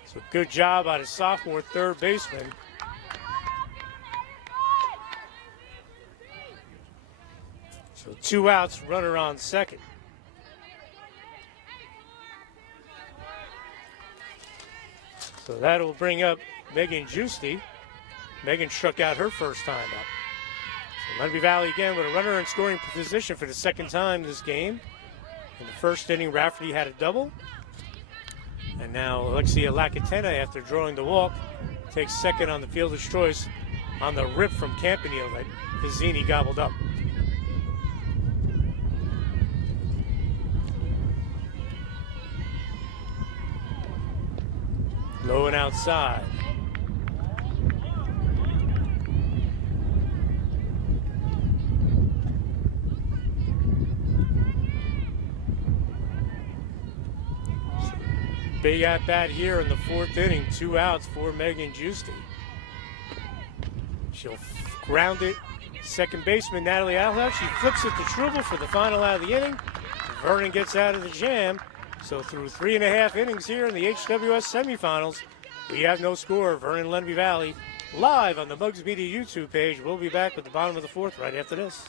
So good job out of sophomore third baseman. So 2 outs, runner on second. So that'll bring up Megan Giusti. Megan struck out her first time up. So Lenape Valley again with a runner in scoring position for the second time this game. In the first inning, Rafferty had a double. And now Alexia Lacatena, after drawing the walk, takes second on the fielder's choice on the rip from Campanile that Vizzini gobbled up. Low and outside. Big at bat here in the fourth inning. 2 outs for Megan Giusti. She'll ground it. Second baseman Natalie Alhout. She flips it to Struble for the final out of the inning. Vernon gets out of the jam. So through 3.5 innings here in the HWS semifinals, we have no score. Vernon Lenape Valley live on the Mugs Media YouTube page. We'll be back with the bottom of the fourth right after this.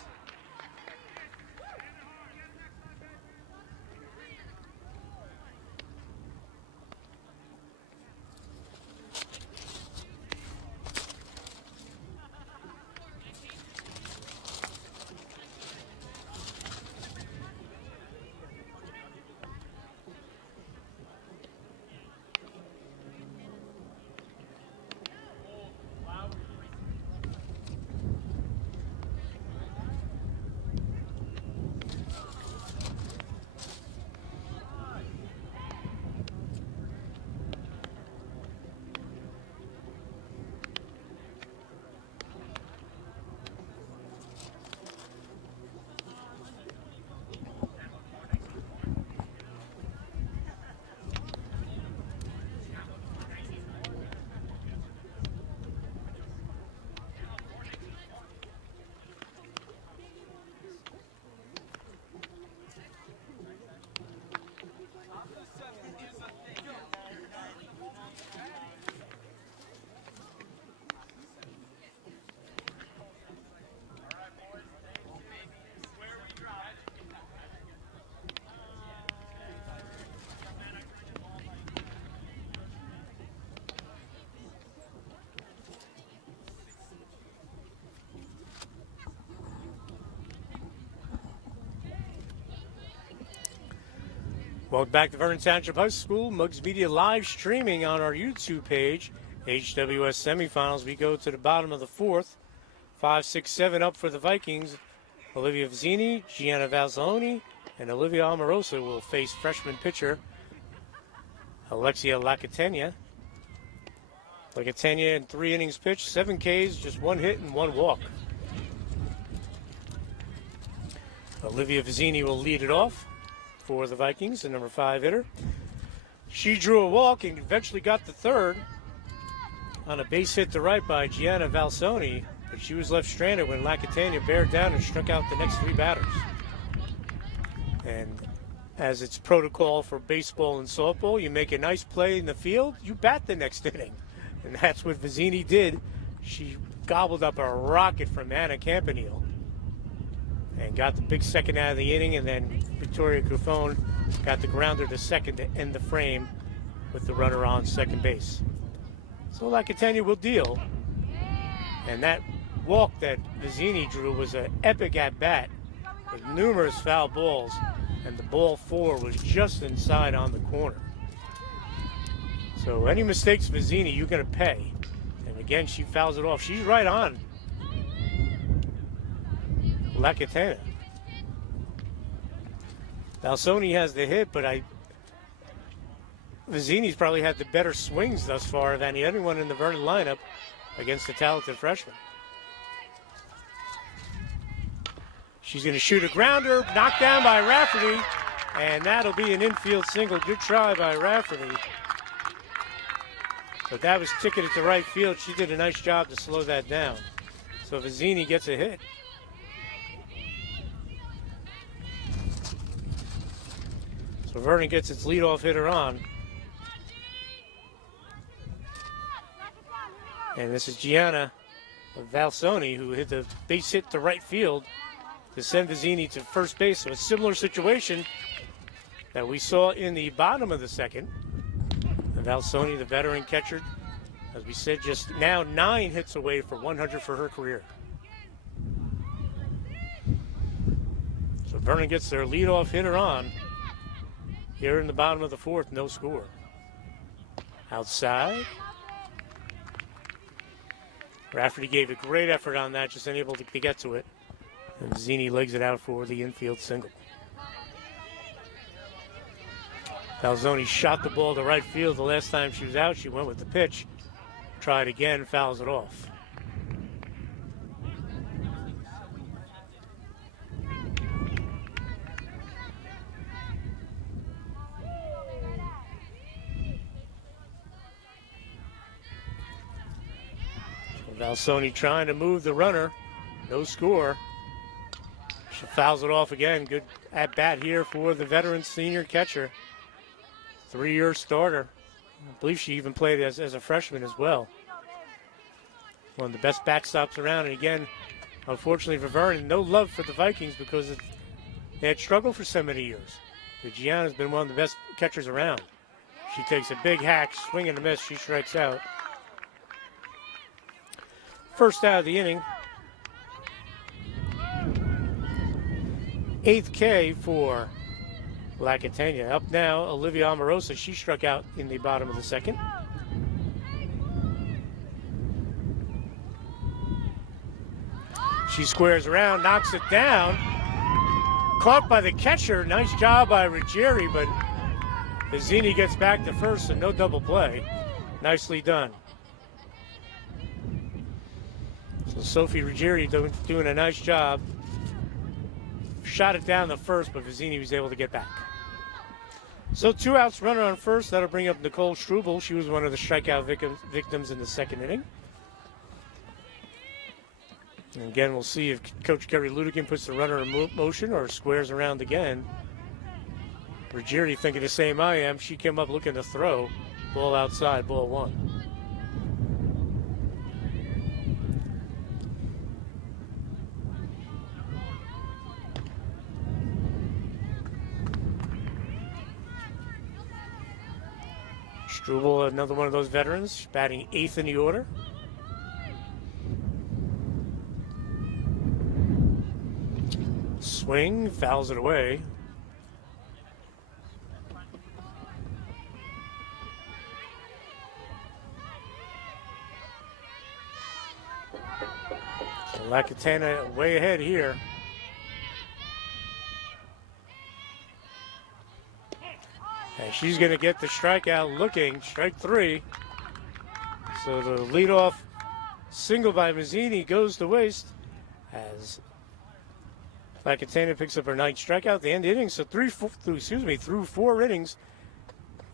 Welcome back to Vernon Township High School. Mugs Media live streaming on our YouTube page. HWS semifinals. We go to the bottom of the fourth. 5, 6, 7 up for the Vikings. Olivia Vizzini, Gianna Valzoni, and Olivia Amorosa will face freshman pitcher Alexia Lacatena. Lacatena in 3 innings pitched, 7 Ks, just 1 hit and 1 walk. Olivia Vizzini will lead it off for the Vikings, the number 5 hitter. She drew a walk and eventually got the third on a base hit to right by Gianna Valzoni, but she was left stranded when Lacatena bared down and struck out the next 3 batters. And as it's protocol for baseball and softball, you make a nice play in the field, you bat the next inning. And that's what Vizzini did. She gobbled up a rocket from Anna Campanile and got the big second out of the inning, and then Victoria Grafone got the grounder to second to end the frame with the runner on second base. So Lacatena will deal. And that walk that Vizzini drew was an epic at-bat with numerous foul balls, and the ball 4 was just inside on the corner. So any mistakes, Vizzini, you're going to pay. And again, she fouls it off. She's right on Lacatena. Valzoni has the hit, but Vizzini's probably had the better swings thus far than anyone in the Vernon lineup against the talented freshman. She's going to shoot a grounder, knocked down by Rafferty, and that'll be an infield single. Good try by Rafferty. But that was ticketed to right field. She did a nice job to slow that down. So Vizzini gets a hit. So Vernon gets its leadoff hitter on. And this is Gianna Valsoni, who hit the base hit to right field to send Vizzini to first base. So a similar situation that we saw in the bottom of the second. And Valsoni, the veteran catcher, as we said, just now 9 hits away for 100 for her career. So Vernon gets their leadoff hitter on. Here in the bottom of the fourth, no score. Outside. Rafferty gave a great effort on that, just unable to get to it. And Vizzini legs it out for the infield single. Valsoni shot the ball to right field the last time she was out. She went with the pitch. Tried again, fouls it off. Valsoni trying to move the runner. No score. She fouls it off again. Good at bat here for the veteran senior catcher. 3-year starter. I believe she even played as a freshman as well. One of the best backstops around. And again, unfortunately for Vernon, no love for the Vikings because they had struggled for so many years. But Gianna's been one of the best catchers around. She takes a big hack, swing and a miss. She strikes out. First out of the inning. 8th K for Lacatania. Up now, Olivia Amorosa. She struck out in the bottom of the second. She squares around, knocks it down. Caught by the catcher. Nice job by Ruggieri, but Vizzini gets back to first, and no double play. Nicely done. So Sophie Ruggieri doing a nice job. Shot it down the first, but Vizzini was able to get back. So 2 outs, runner on first. That'll bring up Nicole Struble. She was one of the strikeout victims in the second inning. And again, we'll see if Coach Kerry Ludigan puts the runner in motion or squares around again. Ruggieri thinking the same I am. She came up looking to throw. Ball outside, ball 1. Struble, another one of those veterans, batting 8th in the order. Swing, fouls it away. So Lacatana way ahead here. And she's going to get the strikeout looking, strike 3. So the leadoff single by Vizzini goes to waste as Lacatana picks up her 9th strikeout at the end of the inning. So through 4 innings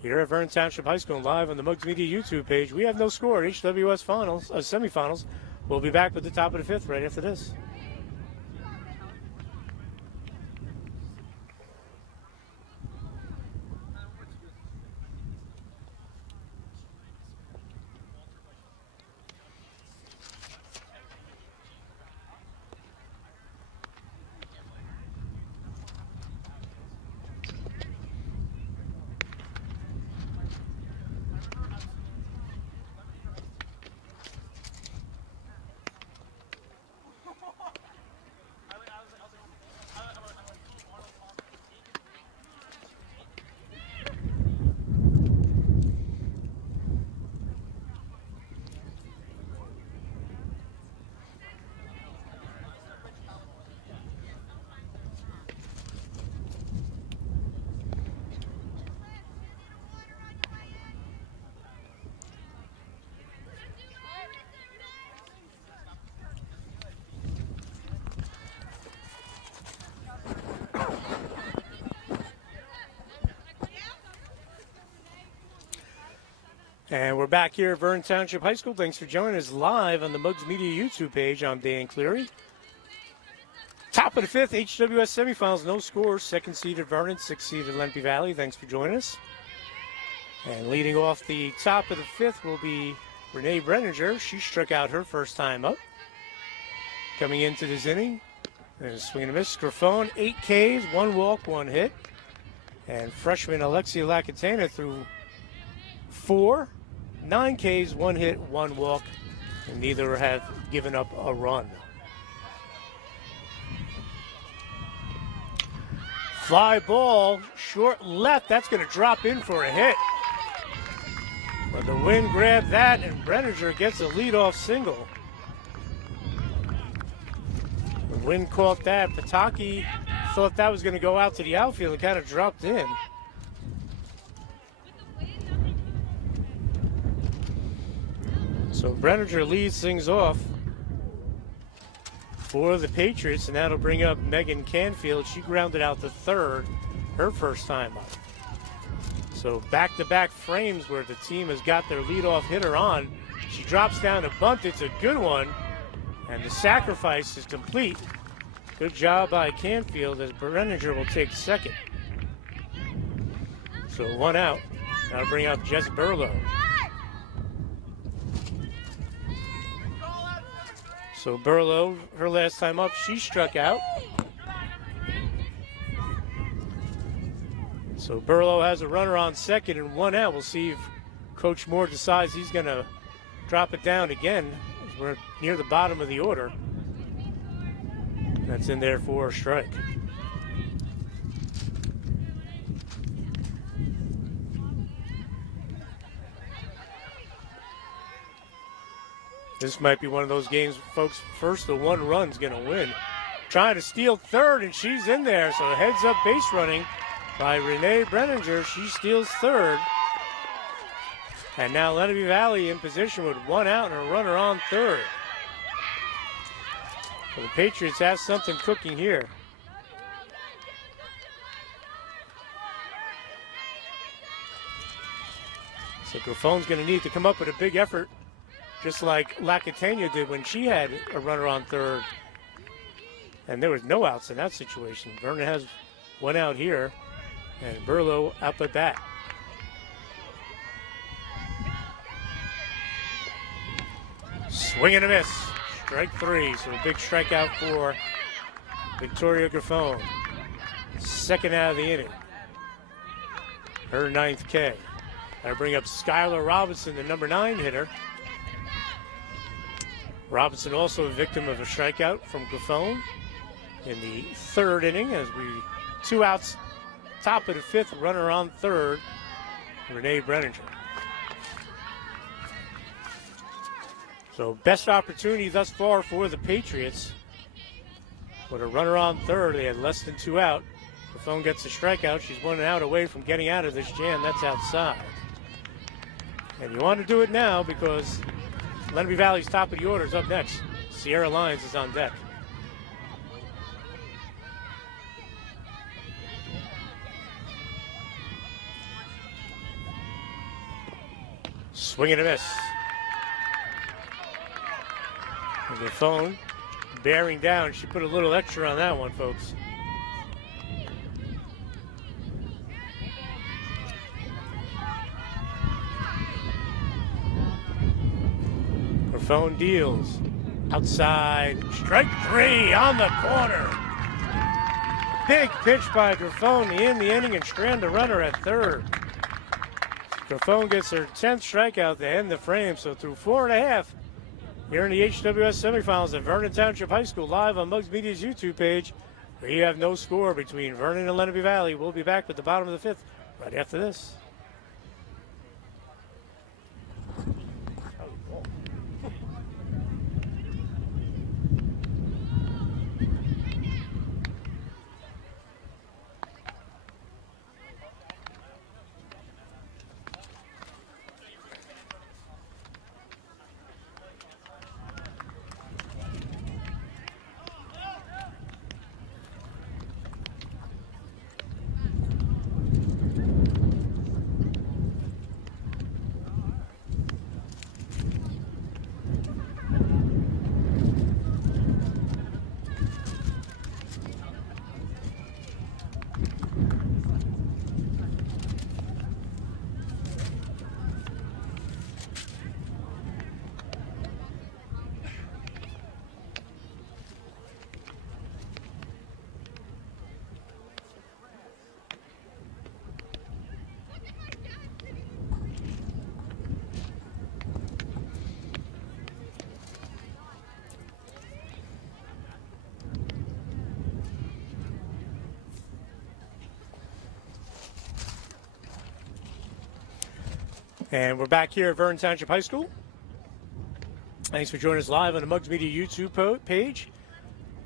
here at Vernon Township High School, live on the Mugs Media YouTube page. We have no score. HWS finals, semifinals. We'll be back with the top of the 5th right after this. And we're back here at Vernon Township High School. Thanks for joining us live on the Mugs Media YouTube page. I'm Dan Cleary. Top of the fifth, HWS semifinals, no scores. Second seeded Vernon, sixth seeded Lenape Valley. Thanks for joining us. And leading off the top of the fifth will be Renee Brenninger. She struck out her first time up. Coming into this inning, and a swing and a miss. Grafone, 8 Ks, 1 walk, 1 hit. And freshman Alexia Lacatena threw 4, 9 Ks, 1 hit, 1 walk, and neither have given up a run. Fly ball, short left. That's going to drop in for a hit. But the wind grabbed that, and Brenninger gets a leadoff single. The wind caught that. Pataki thought that was going to go out to the outfield. It kind of dropped in. So Brenninger leads things off for the Patriots, and that'll bring up Megan Canfield. She grounded out to third her first time up. So back-to-back frames where the team has got their leadoff hitter on. She drops down to bunt. It's a good one, and the sacrifice is complete. Good job by Canfield as Brenninger will take second. So 1 out. That'll bring up Jess Burlow. So Burlow, her last time up, she struck out. So Burlow has a runner on second and 1 out. We'll see if Coach Moore decides he's going to drop it down again. We're near the bottom of the order. That's in there for a strike. This might be one of those games, folks. First, the 1 run's going to win. Trying to steal third, and she's in there. So heads up base running by Renee Brenninger. She steals third. And now Lenape Valley in position with 1 out and a runner on third. So the Patriots have something cooking here. So Grafone's going to need to come up with a big effort, just like Lacatena did when she had a runner on third. And there was no outs in that situation. Vernon has 1 out here, and Burlow up at bat. Swing and a miss. Strike 3, so a big strikeout for Victoria Grafone. Second out of the inning. Her 9th K. That'll bring up Skylar Robinson, the number 9 hitter. Robinson also a victim of a strikeout from Grafone in the 3rd inning as we 2 outs, top of the 5th, runner on third, Renee Brenninger. So best opportunity thus far for the Patriots. With a runner on third, they had less than 2 out. Grafone gets a strikeout. She's 1 out away from getting out of this jam. That's outside. And you want to do it now because Lenape Valley's top of the order is up next. Sierra Lyons is on deck. Swing and a miss. And the phone bearing down. She put a little extra on that one, folks. Her phone deals. Outside. Strike 3 on the corner. Big pitch by Grafone in the inning and strand the runner at third. Grafone gets her 10th strikeout to end the frame. So through 4.5 here in the HWS semifinals at Vernon Township High School, live on Mugs Media's YouTube page. We have no score between Vernon and Lenape Valley. We'll be back with the bottom of the 5th right after this. And we're back here at Vernon Township High School. Thanks for joining us live on the Mugs Media YouTube page.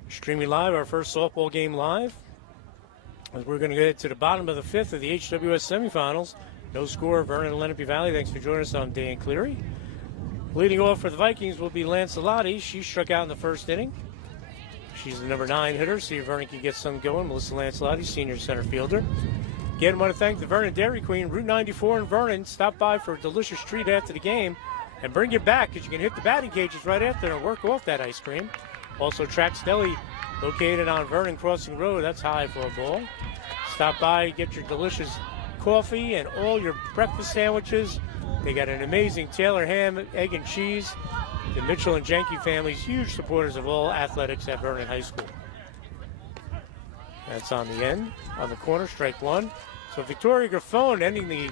Streaming live our first softball game live. As we're going to get to the bottom of the fifth of the HWS semifinals. No score, Vernon and Lenape Valley. Thanks for joining us. I'm Dan Cleary. Leading off for the Vikings will be Lancelotti. She struck out in the first inning. She's the number 9 hitter. See if Vernon can get some going. Melissa Lancelotti, senior center fielder. Again, I want to thank the Vernon Dairy Queen, Route 94 in Vernon. Stop by for a delicious treat after the game and bring it back because you can hit the batting cages right after and work off that ice cream. Also, Trax Deli, located on Vernon Crossing Road. That's high for a ball. Stop by, get your delicious coffee and all your breakfast sandwiches. They got an amazing Taylor ham, egg, and cheese. The Mitchell and Jenke families, huge supporters of all athletics at Vernon High School. That's on the end, on the corner, strike one. So Victoria Graffone ending the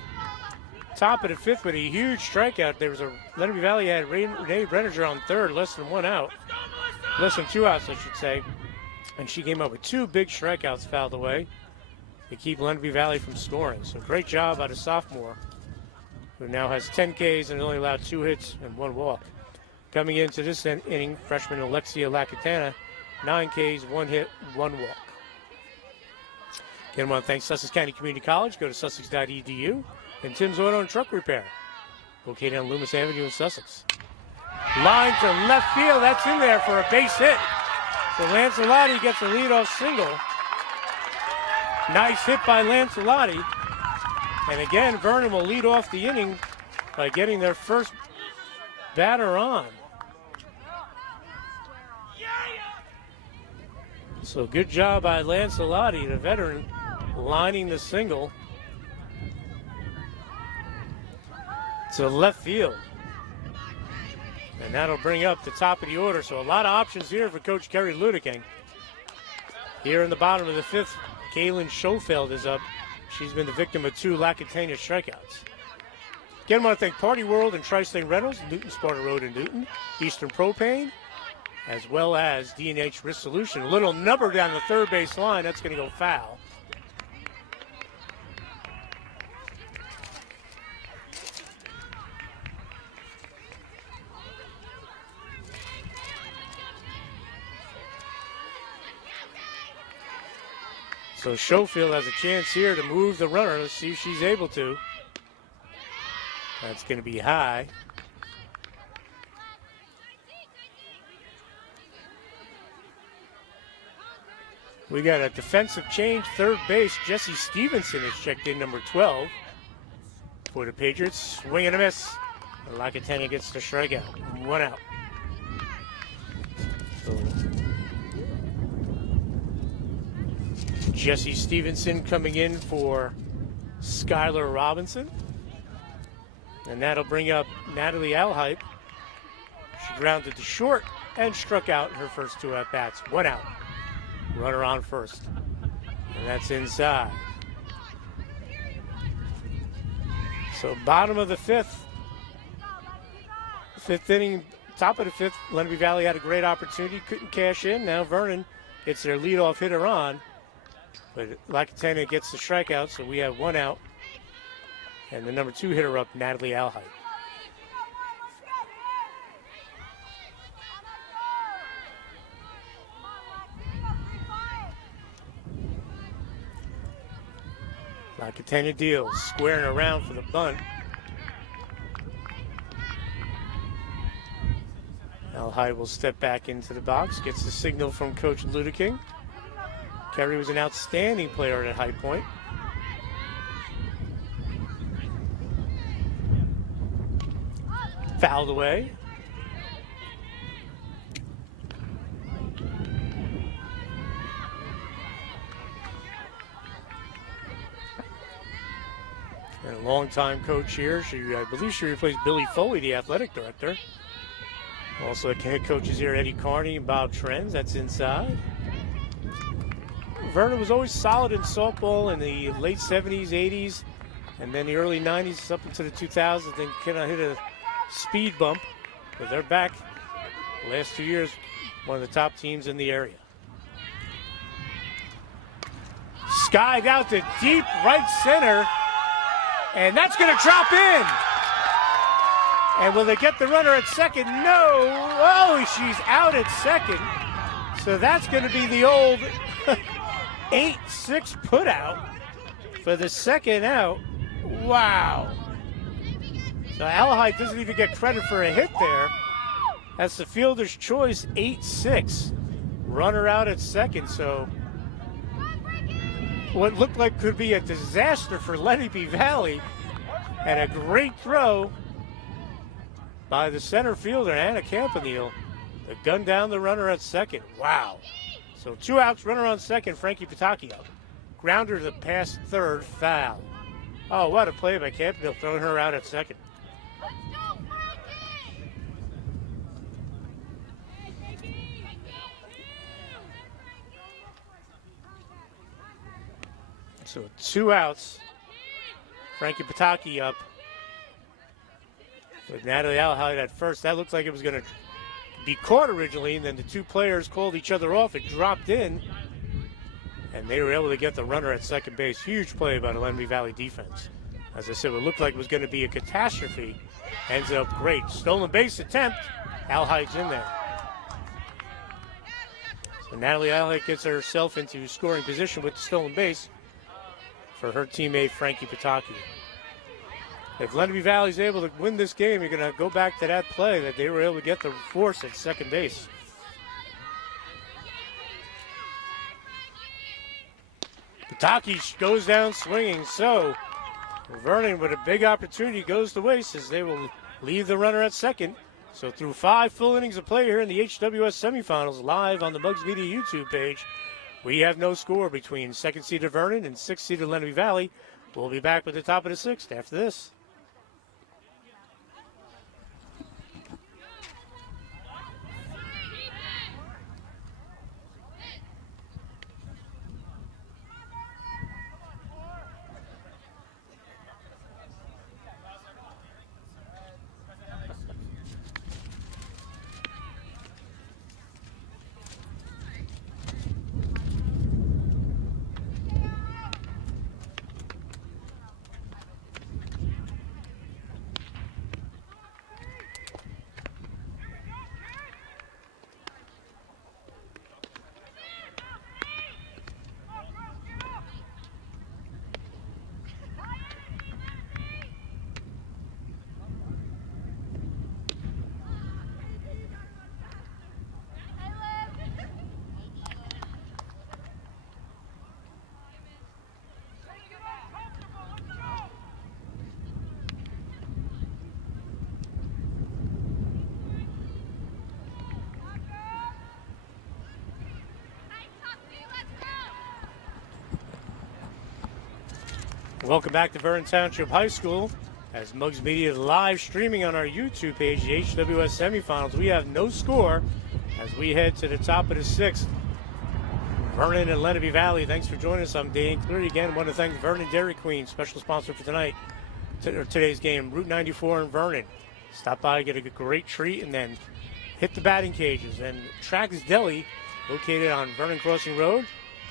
top of the fifth with a huge strikeout. There was a Lenape Valley had Renee Brenninger on third, less than 1 out. Less than 2 outs, I should say. And she came up with 2 big strikeouts fouled away to keep Lenape Valley from scoring. So great job by the sophomore, who now has 10 Ks and only allowed 2 hits and 1 walk. Coming into this inning, freshman Alexia Lacatana, 9 Ks, 1 hit, 1 walk. Again, I want to thank Sussex County Community College. Go to sussex.edu. And Tim's Auto and Truck Repair, located on Loomis Avenue in Sussex. Line to left field. That's in there for a base hit. So Lancelotti gets a leadoff single. Nice hit by Lancelotti. And again, Vernon will lead off the inning by getting their first batter on. So good job by Lancelotti, the veteran, lining the single to left field. And that'll bring up the top of the order. So a lot of options here for Coach Kerry Ludeking. Here in the bottom of the fifth, Kaylin Schofield is up. She's been the victim of 2 Lacatana strikeouts. Again, I want to thank Party World and Tri-State Rentals, Newton Sparta Road in Newton, Eastern Propane, as well as D&H Risk Solution. A little number down the third base line. That's going to go foul. So Schofield has a chance here to move the runner. Let's see if she's able to. That's going to be high. We got a defensive change, third base. Jesse Stevenson is checked in, number 12 for the Patriots. Swing and a miss. Lacatana gets the strikeout. 1 out. So Jesse Stevenson coming in for Skylar Robinson. And that'll bring up Natalie Alhype. She grounded to short and struck out in her first 2 at-bats. 1 out. Runner on first. And that's inside. So bottom of the fifth. Fifth inning, top of the fifth. Lenape Valley had a great opportunity. Couldn't cash in. Now Vernon gets their leadoff hitter on. But Lacatana gets the strikeout, so we have 1 out. And the number 2 hitter up, Natalie Alhype. Lacatana deals, squaring around for the bunt. Alhype will step back into the box, gets the signal from Coach Ludeking. Kerry was an outstanding player at High Point. Fouled away. And a longtime coach here. I believe she replaced Billy Foley, the athletic director. Also, head coaches here, Eddie Carney and Bob Trenz. That's inside. Vernon was always solid in softball in the late 70s, 80s, and then the early 90s up into the 2000s. Then kind of hit a speed bump, but they're back. The last 2 years, one of the top teams in the area. Skied out to deep right center, and that's going to drop in. And will they get the runner at second? No. Oh, she's out at second. So that's going to be the old 8-6 put out for the second out. Wow. So Alhide doesn't even get credit for a hit there. That's the fielder's choice, 8-6. Runner out at second. So what looked like could be a disaster for Lenape Valley, and a great throw by the center fielder, Anna Campanile, to gun down the runner at second. Wow. So 2 outs, runner on second, Frankie Pataki up. Grounder to the past third, foul. Oh, what a play by Campanile, throwing her out at second. So 2 outs. Frankie Pataki up. With Natalie Alhide at first. That looked like it was going to be caught originally, and then the 2 players called each other off. It dropped in, and they were able to get the runner at second base. Huge play by the Lenape Valley defense. As I said, it looked like it was going to be a catastrophe. Ends up great. Stolen base attempt. Alhide's in there. So Natalie Alhide gets herself into scoring position with the stolen base for her teammate Frankie Pataki. If Lenape Valley is able to win this game, you're going to go back to that play that they were able to get the force at second base. Pataki goes down swinging, so Vernon with a big opportunity goes to waste as they will leave the runner at second. So through 5 full innings of play here in the HWS semifinals, live on the Mugs Media YouTube page, we have no score between second-seeded Vernon and sixth-seeded Lenape Valley. We'll be back with the top of the 6th after this. Welcome back to Vernon Township High School. As Mugs Media is live streaming on our YouTube page, the HWS semifinals. We have no score as we head to the top of the 6th. Vernon and Lenape Valley, thanks for joining us. I'm Dane Cleary again. I want to thank Vernon Dairy Queen, special sponsor for today's game, Route 94 in Vernon. Stop by, get a great treat, and then hit the batting cages. And Track's Deli, located on Vernon Crossing Road.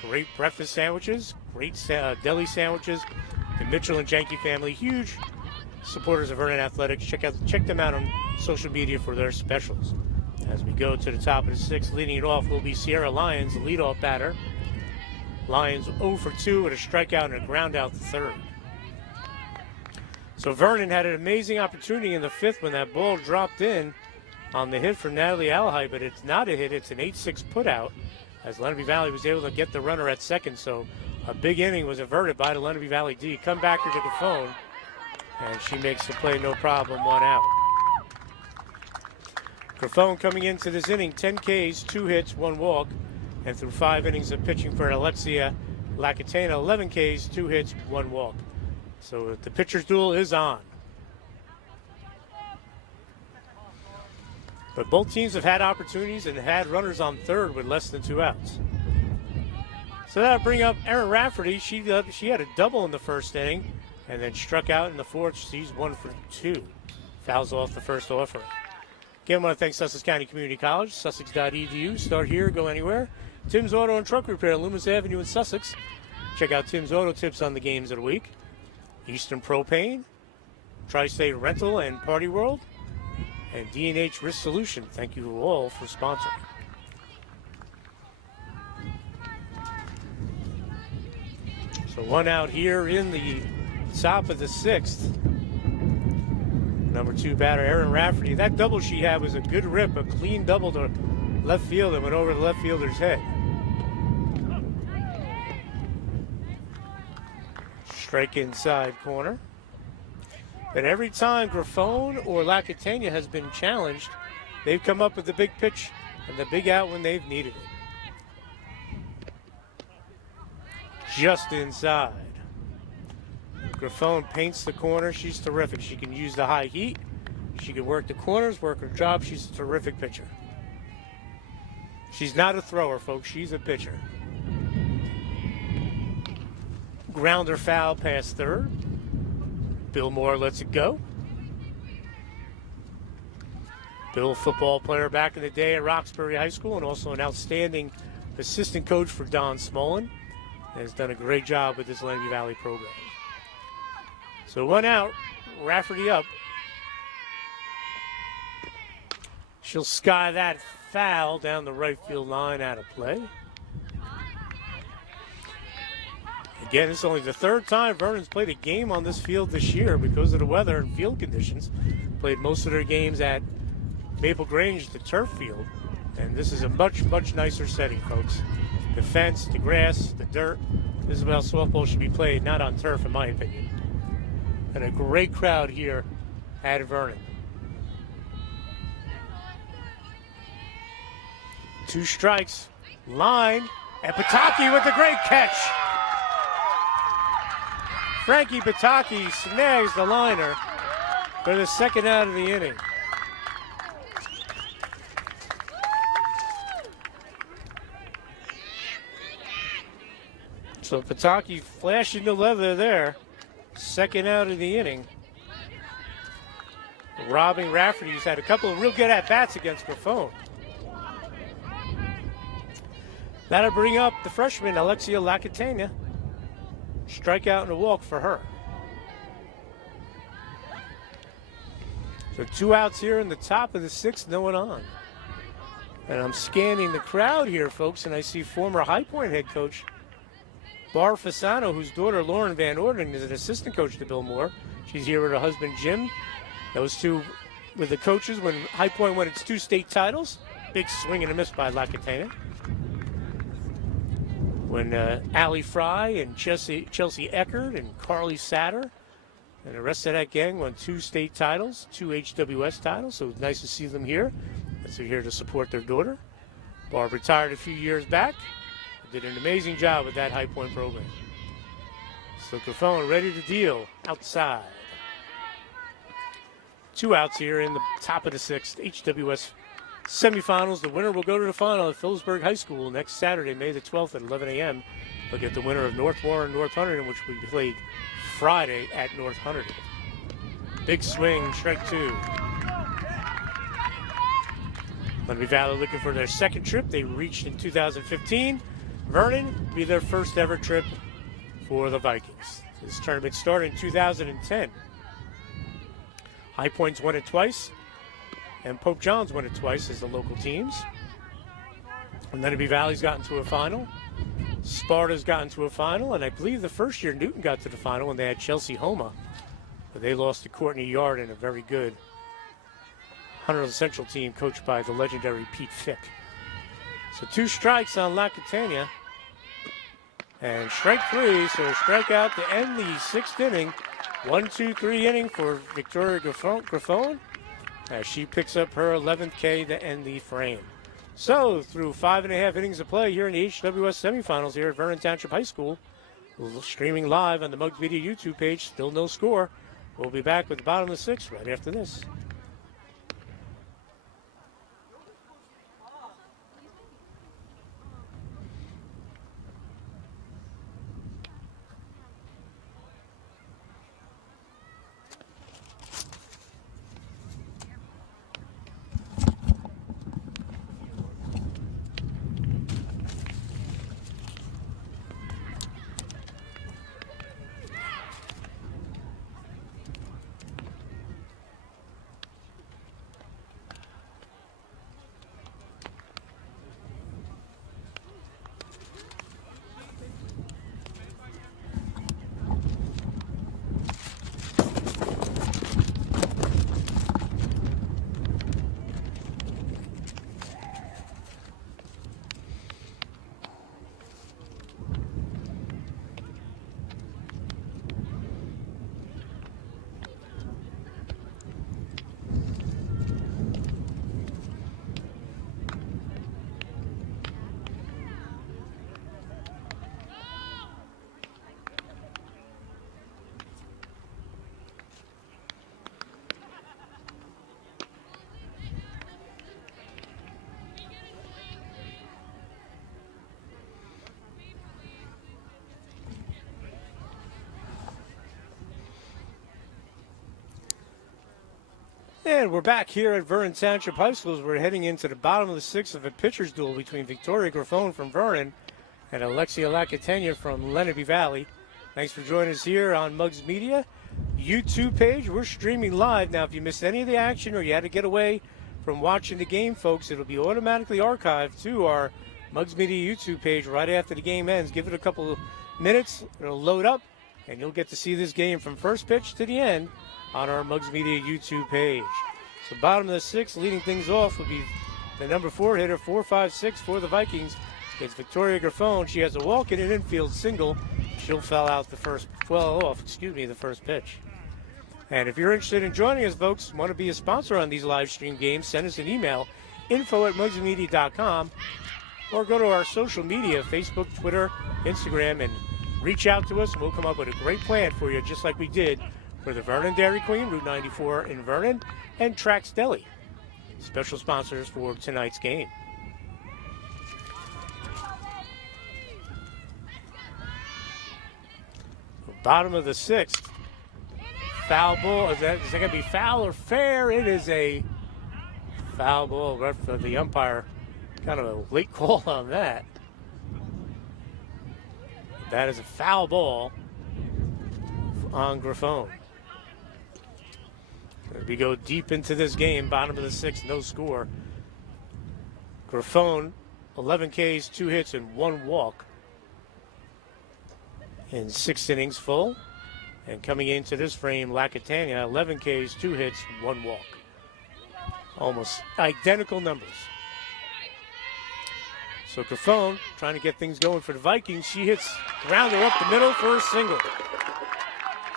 Great breakfast sandwiches, great deli sandwiches. The Mitchell and Jenke family, huge supporters of Vernon Athletics. Check them out on social media for their specials. As we go to the top of the 6th, leading it off will be Sierra Lyons, the leadoff batter. Lyons 0 for 2 with a strikeout and a ground out to third. So Vernon had an amazing opportunity in the 5th when that ball dropped in on the hit from Natalie Alhide, but it's not a hit, it's an 8-6 putout, as Lenape Valley was able to get the runner at second. So a big inning was averted by the Lenape Valley D. Come back her to the phone, and she makes the play no problem, 1 out. Grafone coming into this inning, 10 Ks, 2 hits, 1 walk, and through 5 innings of pitching for Alexia Lacatena, 11 Ks, 2 hits, 1 walk. So the pitcher's duel is on. But both teams have had opportunities and had runners on third with less than 2 outs. So that'll bring up Erin Rafferty. She had a double in the first inning and then struck out in the 4th. She's 1 for 2. Fouls off the first offer. Again, I want to thank Sussex County Community College, sussex.edu. Start here, go anywhere. Tim's Auto and Truck Repair, Loomis Avenue in Sussex. Check out Tim's Auto Tips on the games of the week. Eastern Propane, Tri-State Rental and Party World, and D&H Risk Solution. Thank you all for sponsoring. So one out here in the top of the 6th. Number 2 batter, Erin Rafferty. That double she had was a good rip, a clean double to left field and went over the left fielder's head. Strike inside corner. But every time Grifone or Lacatania has been challenged, they've come up with the big pitch and the big out when they've needed it. Just inside. Grifone paints the corner. She's terrific. She can use the high heat. She can work the corners, work her job. She's a terrific pitcher. She's not a thrower, folks. She's a pitcher. Grounder foul past third. Bill Moore lets it go. Bill, football player back in the day at Roxbury High School and also an outstanding assistant coach for Don Smolin. Has done a great job with this Lenape Valley program. So one out, Rafferty up. She'll sky that foul down the right field line out of play. Again, it's only the 3rd time Vernon's played a game on this field this year because of the weather and field conditions. Played most of their games at Maple Grange, the turf field. And this is a much, much nicer setting, folks. The fence, the grass, the dirt. This is how softball should be played, not on turf, in my opinion. And a great crowd here at Vernon. 2 strikes, line, and Pataki with a great catch. Frankie Pataki snags the liner for the 2nd out of the inning. So Pataki flashing the leather there. 2nd out of the inning. Robbing Rafferty's had a couple of real good at-bats against Grifone. That'll bring up the freshman, Alexia Lacatania. Strikeout and a walk for her. So 2 outs here in the top of the 6th, no one on. And I'm scanning the crowd here, folks, and I see former High Point head coach Barb Fasano, whose daughter Lauren Van Orden is an assistant coach to Bill Moore. She's here with her husband Jim. Those two with the coaches when High Point won its 2 state titles. Big swing and a miss by Lacatania. When Allie Fry and Chelsea Eckert and Carly Satter and the rest of that gang won 2 state titles, 2 HWS titles, so it's nice to see them here. As they're here to support their daughter. Barb retired a few years back. Did an amazing job with that High Point program. So Grifone ready to deal outside. 2 outs here in the top of the 6th. HWS semifinals. The winner will go to the final at Phillipsburg High School next Saturday, May the 12th at 11 a.m. Look at the winner of North Warren, North Hunterdon, which will be played Friday at North Hunterdon. Big swing, strike 2. Lenape Valley looking for their 2nd trip. They reached in 2015. Vernon will be their 1st ever trip for the Vikings. This tournament started in 2010. High Point's won it twice, and Pope John's won it twice as the local teams. And Lenape Valley's gotten to a final. Sparta's gotten to a final, and I believe the first year Newton got to the final when they had Chelsea Homa. But they lost to Courtney Yard in a very good Hunterville Central team coached by the legendary Pete Fick. So 2 strikes on Lacatania. And strike 3, so a strikeout to end the 6th inning. 1-2-3 inning for Victoria Grifone as she picks up her 11th K to end the frame. So through 5.5 innings of play here in the HWS semifinals here at Vernon Township High School, streaming live on the Mugs Media YouTube page, still no score. We'll be back with the bottom of the 6th right after this. And we're back here at Vernon Township High School as we're heading into the bottom of the sixth of a pitcher's duel between Victoria Grafone from Vernon and Alexia Lacatena from Lenape Valley. Thanks for joining us here on Mugs Media YouTube page. We're streaming live. Now, if you missed any of the action or you had to get away from watching the game, folks, it'll be automatically archived to our Mugs Media YouTube page right after the game ends. Give it a couple of minutes. It'll load up, and you'll get to see this game from first pitch to the end on our Mugs Media YouTube page. So bottom of the sixth, leading things off would be the number 4 hitter, 4-5-6 for the Vikings. It's Victoria Grafone. She has a walk in an infield single. She'll foul out the first pitch. And if you're interested in joining us, folks, want to be a sponsor on these live stream games, send us an email, info@mugsmedia.com, or go to our social media, Facebook, Twitter, Instagram, and reach out to us, and we'll come up with a great plan for you, just like we did for the Vernon Dairy Queen, Route 94 in Vernon, and Trax Deli, special sponsors for tonight's game. Bottom of the sixth. Foul ball. Is that going to be foul or fair? It is a foul ball. The umpire, kind of a late call on that. That is a foul ball on Grafone. We go deep into this game. Bottom of the sixth, no score. Grafone, 11 Ks, 2 hits, and 1 walk in 6 innings full. And coming into this frame, Lacatena, 11 Ks, 2 hits, 1 walk. Almost identical numbers. So Grafone trying to get things going for the Vikings. She hits grounder up the middle for a single.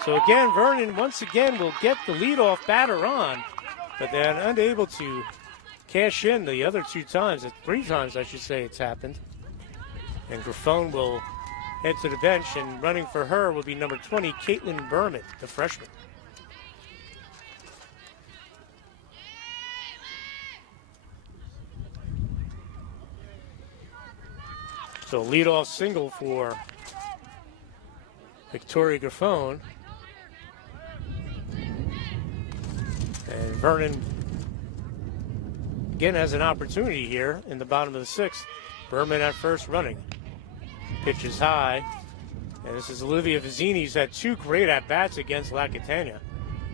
So again, Vernon once again will get the leadoff batter on, but they're unable to cash in the other 2 times, 3 times I should say it's happened. And Grafone will head to the bench, and running for her will be number 20, Caitlin Berman, the freshman. So leadoff single for Victoria Grafone. And Vernon again has an opportunity here in the bottom of the sixth. Berman at first running. Pitch is high. And this is Olivia Vizzini, who's had 2 great at-bats against Lacatena.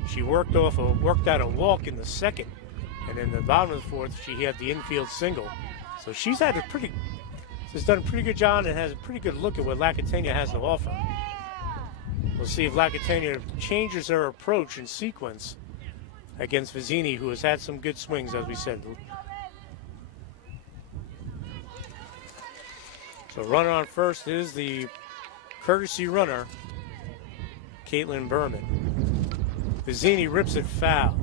She worked out a walk in the second. And in the bottom of the fourth, she had the infield single. So she's done a pretty good job and has a pretty good look at what Lacatena has to offer. We'll see if Lacatena changes her approach and sequence against Vizzini, who has had some good swings, as we said. So runner on first is the courtesy runner, Caitlin Berman. Vizzini rips it foul.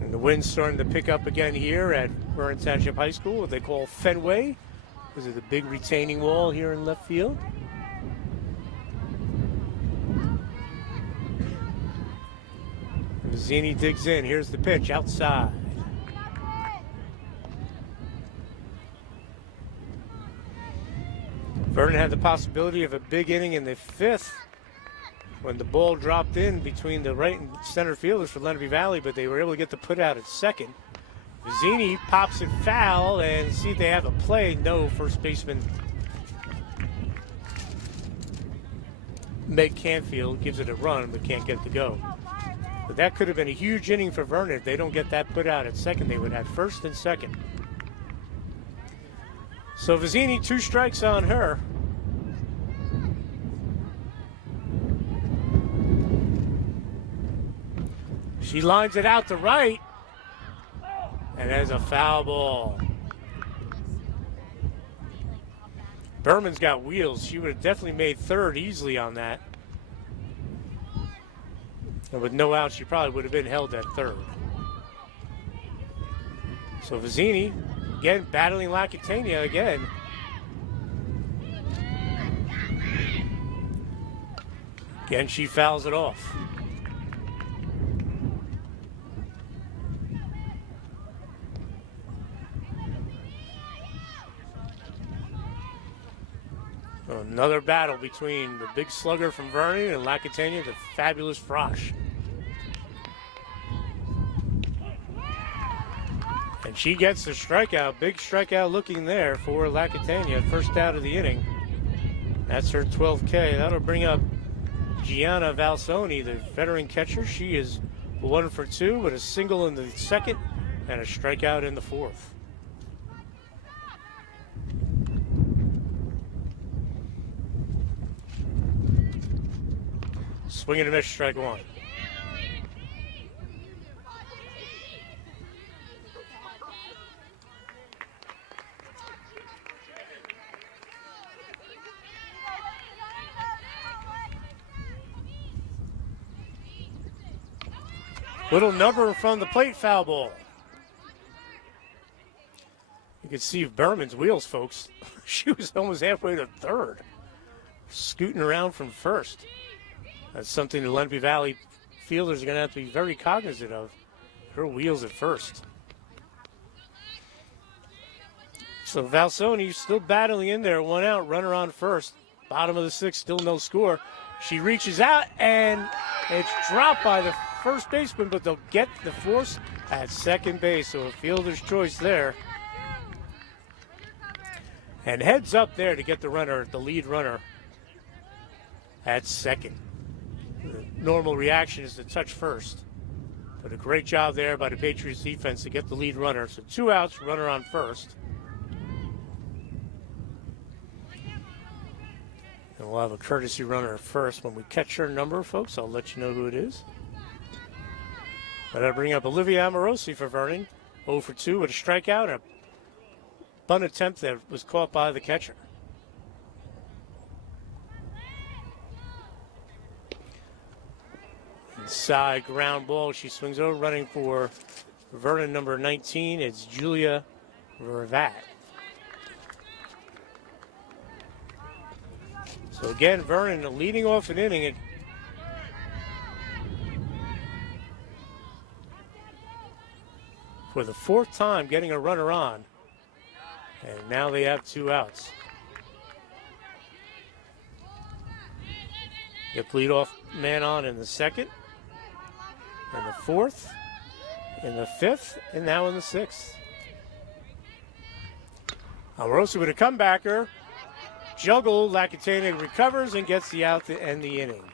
And the wind's starting to pick up again here at Vernon Township High School, what they call Fenway. This is the big retaining wall here in left field. Vizzini digs in. Here's the pitch outside. Vernon had the possibility of a big inning in the 5th when the ball dropped in between the right and center fielders for Lenape Valley, but they were able to get the put out at second. Vizzini pops it foul, and see if they have a play. No, first baseman Meg Canfield gives it a run, but can't get it to go. But that could have been a huge inning for Vernon. If they don't get that put out at second, they would have first and second. So Vizzini, 2 strikes on her. She lines it out to right. And there's a foul ball. Berman's got wheels. She would have definitely made third easily on that. And with no outs, she probably would have been held at third. So Vizzini, again, battling Lacatena again. Again, she fouls it off. Another battle between the big slugger from Vernon and Lacatania, the fabulous Frosch. And she gets the strikeout. Big strikeout looking there for Lacatania. First out of the inning. That's her 12K. That'll bring up Gianna Valsoni, the veteran catcher. She is 1 for 2 with a single in the second and a strikeout in the fourth. Swing and a miss, strike one. Little number from the plate, foul ball. You can see Berman's wheels, folks. She was almost halfway to third, scooting around from first. That's something the Lenape Valley fielders are going to have to be very cognizant of. Her wheels at first. So Valsoni still battling in there. 1 out, runner on first. Bottom of the sixth, still no score. She reaches out, and it's dropped by the first baseman, but they'll get the force at second base. So a fielder's choice there. And heads up there to get the runner, the lead runner, at second. The normal reaction is to touch first. But a great job there by the Patriots defense to get the lead runner. So 2 outs, runner on first. And we'll have a courtesy runner at first. When we catch her number, folks, I'll let you know who it is. But I'll bring up Olivia Amorosi for Vernon. 0 for 2 with a strikeout and a bunt attempt that was caught by the catcher. Inside ground ball. She swings over, running for Vernon number 19. It's Julia Vervat. So again, Vernon leading off an inning. For the 4th time getting a runner on. And now they have 2 outs. Get leadoff man on in the second, in the fourth, in the fifth, and now in the sixth. Amorosi with a comebacker. Juggle, Lacatania recovers and gets the out to end the inning.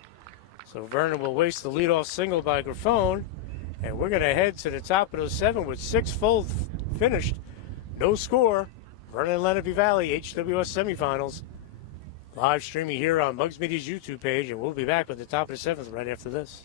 So Vernon will waste the leadoff single by Grafone. And we're going to head to the top of the 7 with 6 full finished. No score. Vernon Lenape Valley, HWS semifinals. Live streaming here on Mugs Media's YouTube page. And we'll be back with the top of the 7th right after this.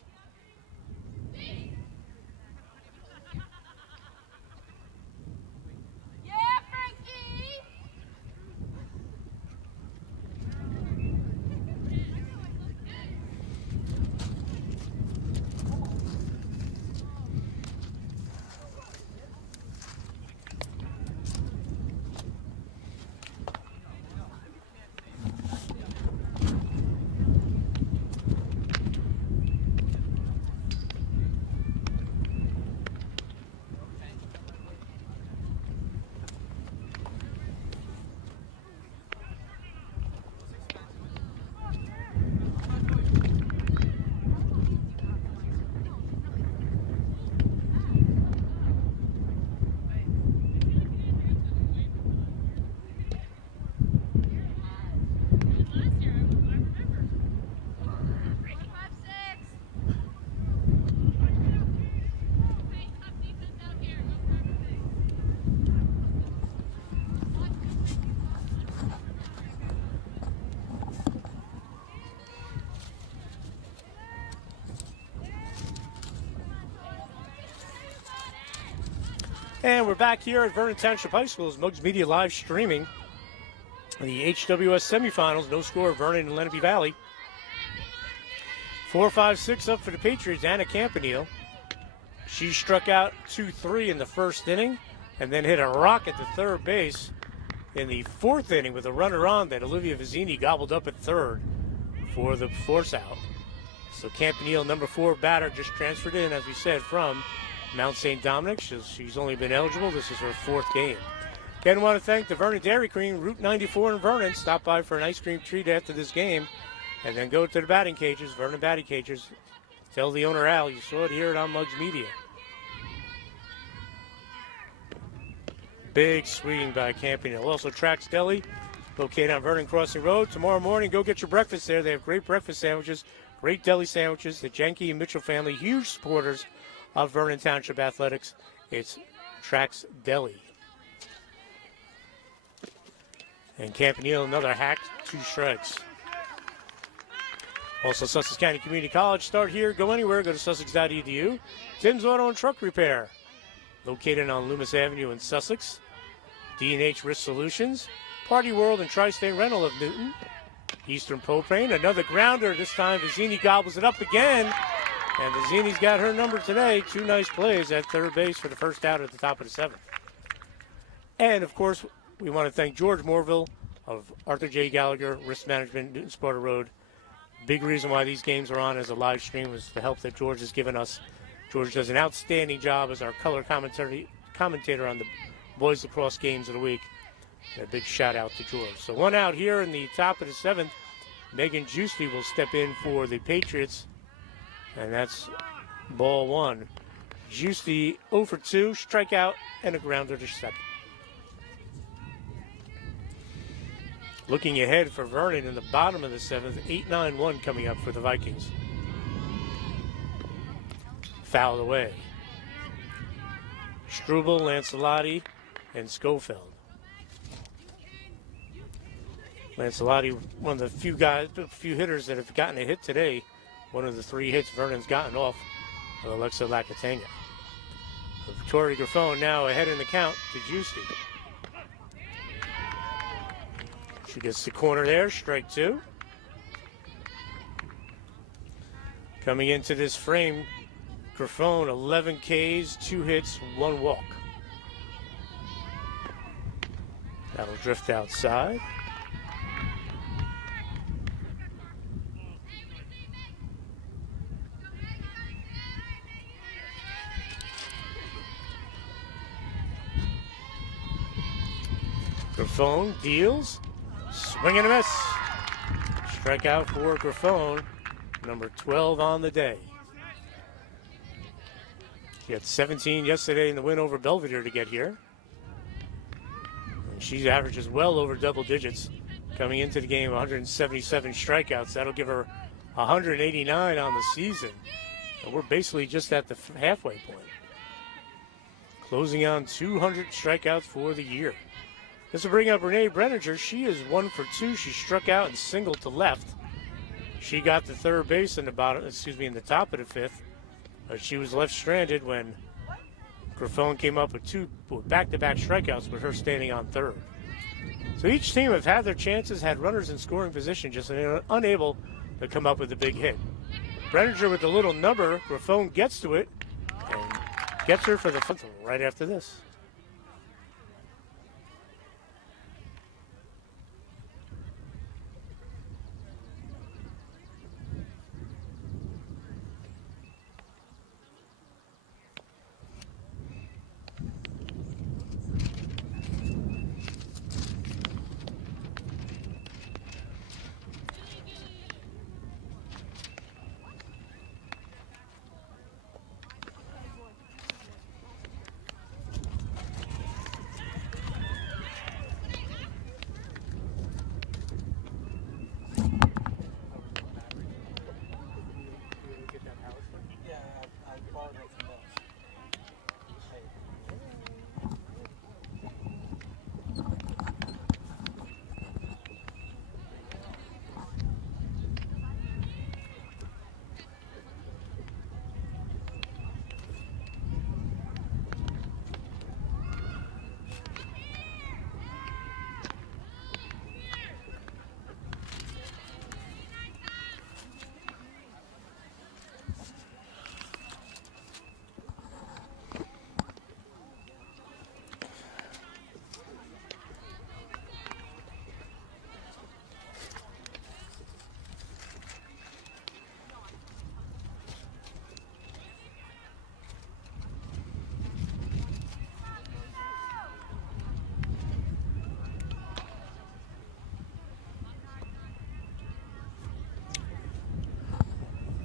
And we're back here at Vernon Township High School's Mugs Media live streaming the HWS semifinals. No score, Vernon and Lenape Valley. 4-5-6 up for the Patriots. Anna Campanile. She struck out 2-3 in the first inning and then hit a rocket to third base in the fourth inning with a runner on that Olivia Vizzini gobbled up at third for the force out. So Campanile, number 4 batter, just transferred in, as we said, from Mount St. Dominic. She's only been eligible. This is her 4th game. Again, want to thank the Vernon Dairy Queen, Route 94 in Vernon. Stop by for an ice cream treat after this game, and then go to the batting cages, Vernon batting cages. Tell the owner, Al, you saw it here on Mugs Media. Big swing by Campanile. Also, Trax Deli, located on Vernon Crossing Road. Tomorrow morning, go get your breakfast there. They have great breakfast sandwiches, great deli sandwiches. The Jenke and Mitchell family, huge supporters of Vernon Township Athletics. It's Trax Deli. And Campanile, another hack, 2 strikes. Also, Sussex County Community College. Start here, go anywhere, go to sussex.edu. Tim's Auto and Truck Repair, located on Loomis Avenue in Sussex. D&H Risk Solutions, Party World and Tri-State Rental of Newton. Eastern Propane, another grounder. This time, Vizzini gobbles it up again. And Vizzini's got her number today. 2 nice plays at third base for the first out at the top of the 7th. And, of course, we want to thank George Morville of Arthur J. Gallagher Risk Management, Newton Sparta Road. Big reason why these games are on as a live stream is the help that George has given us. George does an outstanding job as our color commentator on the boys lacrosse games of the week. And a big shout out to George. So 1 out here in the top of the 7th. Megan Giusti will step in for the Patriots. And that's ball 1. Giusti 0 for 2, strikeout, and a grounder to second. Looking ahead for Vernon in the bottom of the 7th, 8-9-1 coming up for the Vikings. Fouled away. Struble, Lancelotti, and Schofield. Lancelotti, one of the few hitters that have gotten a hit today. One of the 3 hits Vernon's gotten off of Alexa Lacatena. Victoria Graffone now ahead in the count to Giusti. She gets the corner there, strike 2. Coming into this frame, Graffone, 11 Ks, 2 hits, 1 walk. That'll drift outside. Graffone deals. Swing and a miss. Strikeout for Graffone, number 12 on the day. She had 17 yesterday in the win over Belvedere to get here. And she averages well over double digits coming into the game, 177 strikeouts. That'll give her 189 on the season. And we're basically just at the halfway point. Closing on 200 strikeouts for the year. This will bring up Renee Brenninger. She is 1 for 2. She struck out and singled to left. She got the third base in the top of the 5th. She was left stranded when Graffone came up with 2 back-to-back strikeouts with her standing on third. So each team have had their chances, had runners in scoring position, just unable to come up with a big hit. Brenninger with the little number. Graffone gets to it and gets her for the fifth right after this.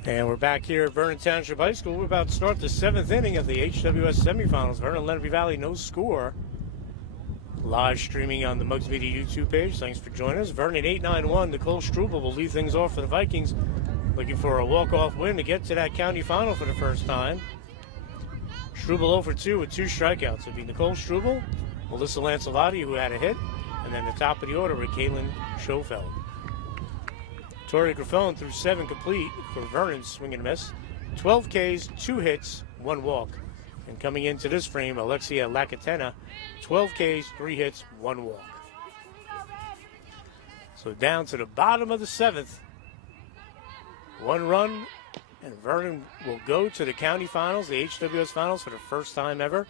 And we're back here at Vernon Township High School. We're about to start the 7th inning of the HWS semifinals. Vernon, Lenape Valley, no score. Live streaming on the Mugs Media YouTube page. Thanks for joining us. Vernon 8-9-1. Nicole Struble will lead things off for the Vikings. Looking for a walk-off win to get to that county final for the first time. Struble 0 for 2 with 2 strikeouts. It'll be Nicole Struble, Melissa Lancelotti, who had a hit, and then the top of the order with Caitlin Schofeld. Tori Grafone threw 7 complete for Vernon's swing and miss. 12 Ks, 2 hits, 1 walk. And coming into this frame, Alexia Lacatena, 12 Ks, 3 hits, 1 walk. So down to the bottom of the 7th. 1 run, and Vernon will go to the county finals, the HWS finals, for the first time ever.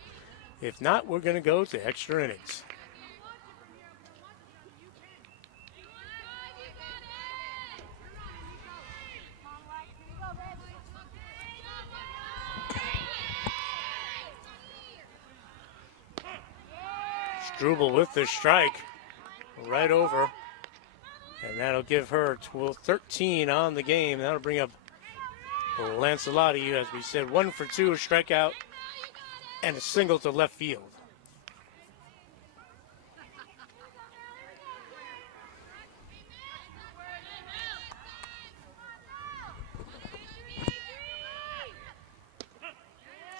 If not, we're going to go to extra innings. Struble with the strike right over, and that'll give her 13 on the game. That'll bring up Lancelotti, as we said, 1 for 2, a strikeout, and a single to left field.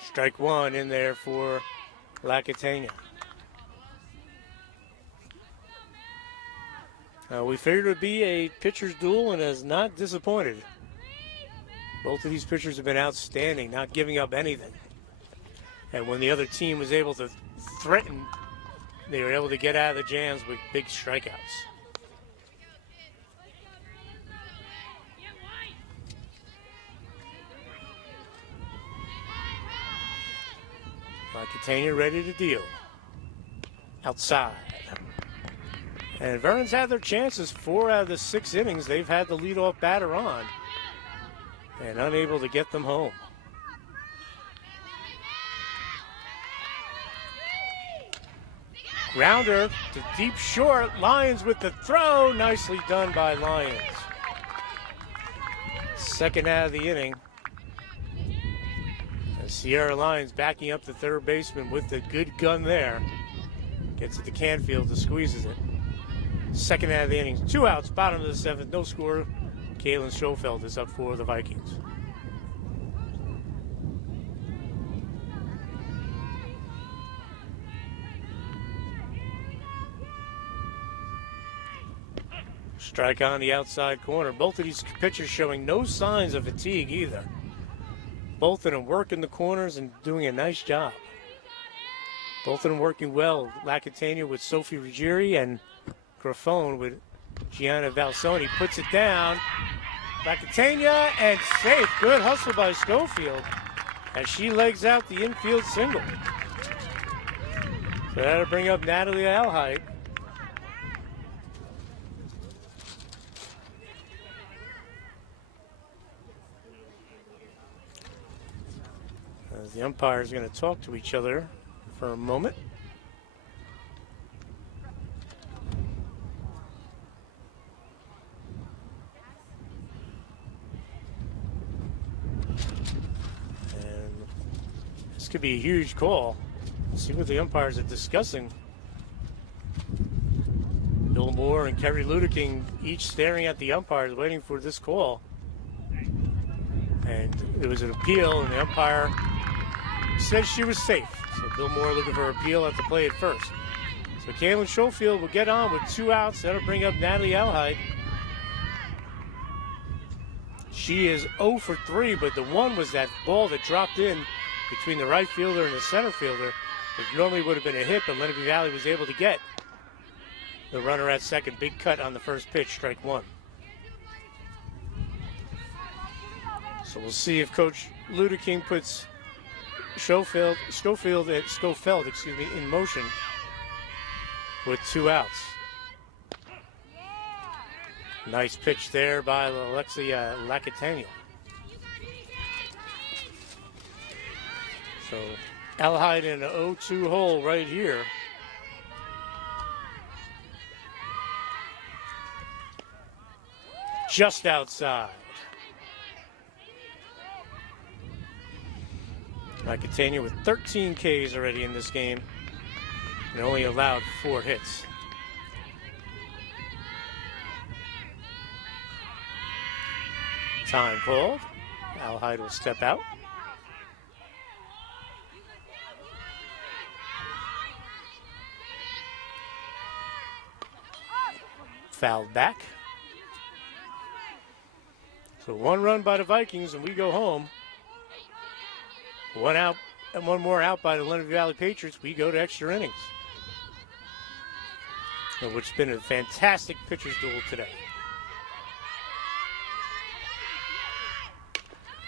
Strike 1 in there for Lacatena. We figured it would be a pitcher's duel, and has not disappointed. Both of these pitchers have been outstanding, not giving up anything. And when the other team was able to threaten, they were able to get out of the jams with big strikeouts. Lacatena ready to deal. Outside. And Vernon's had their chances. 4 out of the 6 innings, they've had the leadoff batter on and unable to get them home. Grounder to deep short. Lyons with the throw. Nicely done by Lyons. Second out of the inning. And Sierra Lyons backing up the third baseman with the good gun there. Gets it to Canfield to squeezes it. Second out of the innings, 2 outs, bottom of the 7th, no score. Caitlin Schofeld is up for the Vikings. Strike on the outside corner. Both of these pitchers showing no signs of fatigue either. Both of them working the corners and doing a nice job. Both of them working well. Lacatena with Sophie Ruggieri and Grafone with Gianna Valsoni. Puts it down. Lacatena and safe. Good hustle by Schofield as she legs out the infield single. So that'll bring up Natalie Alhide. As the umpires are going to talk to each other for a moment. Could be a huge call. Let's see what the umpires are discussing. Bill Moore and Kerry Ludeking each staring at the umpires waiting for this call. And it was an appeal, and the umpire said she was safe. So Bill Moore looking for appeal at the play at first. So Caitlin Schofield will get on with 2 outs. That'll bring up Natalie Alhide. She is 0 for 3, but the one was that ball that dropped in between the right fielder and the center fielder. It normally would have been a hit, but Lenape Valley was able to get the runner at second. Big cut on the first pitch, strike 1. So we'll see if Coach Ludeking puts Schofield in motion with 2 outs. Nice pitch there by Alexia Lacatena. So Alhide in an 0-2 hole right here. Just outside. Catania with 13 Ks already in this game and only allowed 4 hits. Time called. Al Hyde will step out. Fouled back. So 1 run by the Vikings and we go home. 1 out and 1 more out by the Lenape Valley Patriots. We go to extra innings. Which has been a fantastic pitcher's duel today.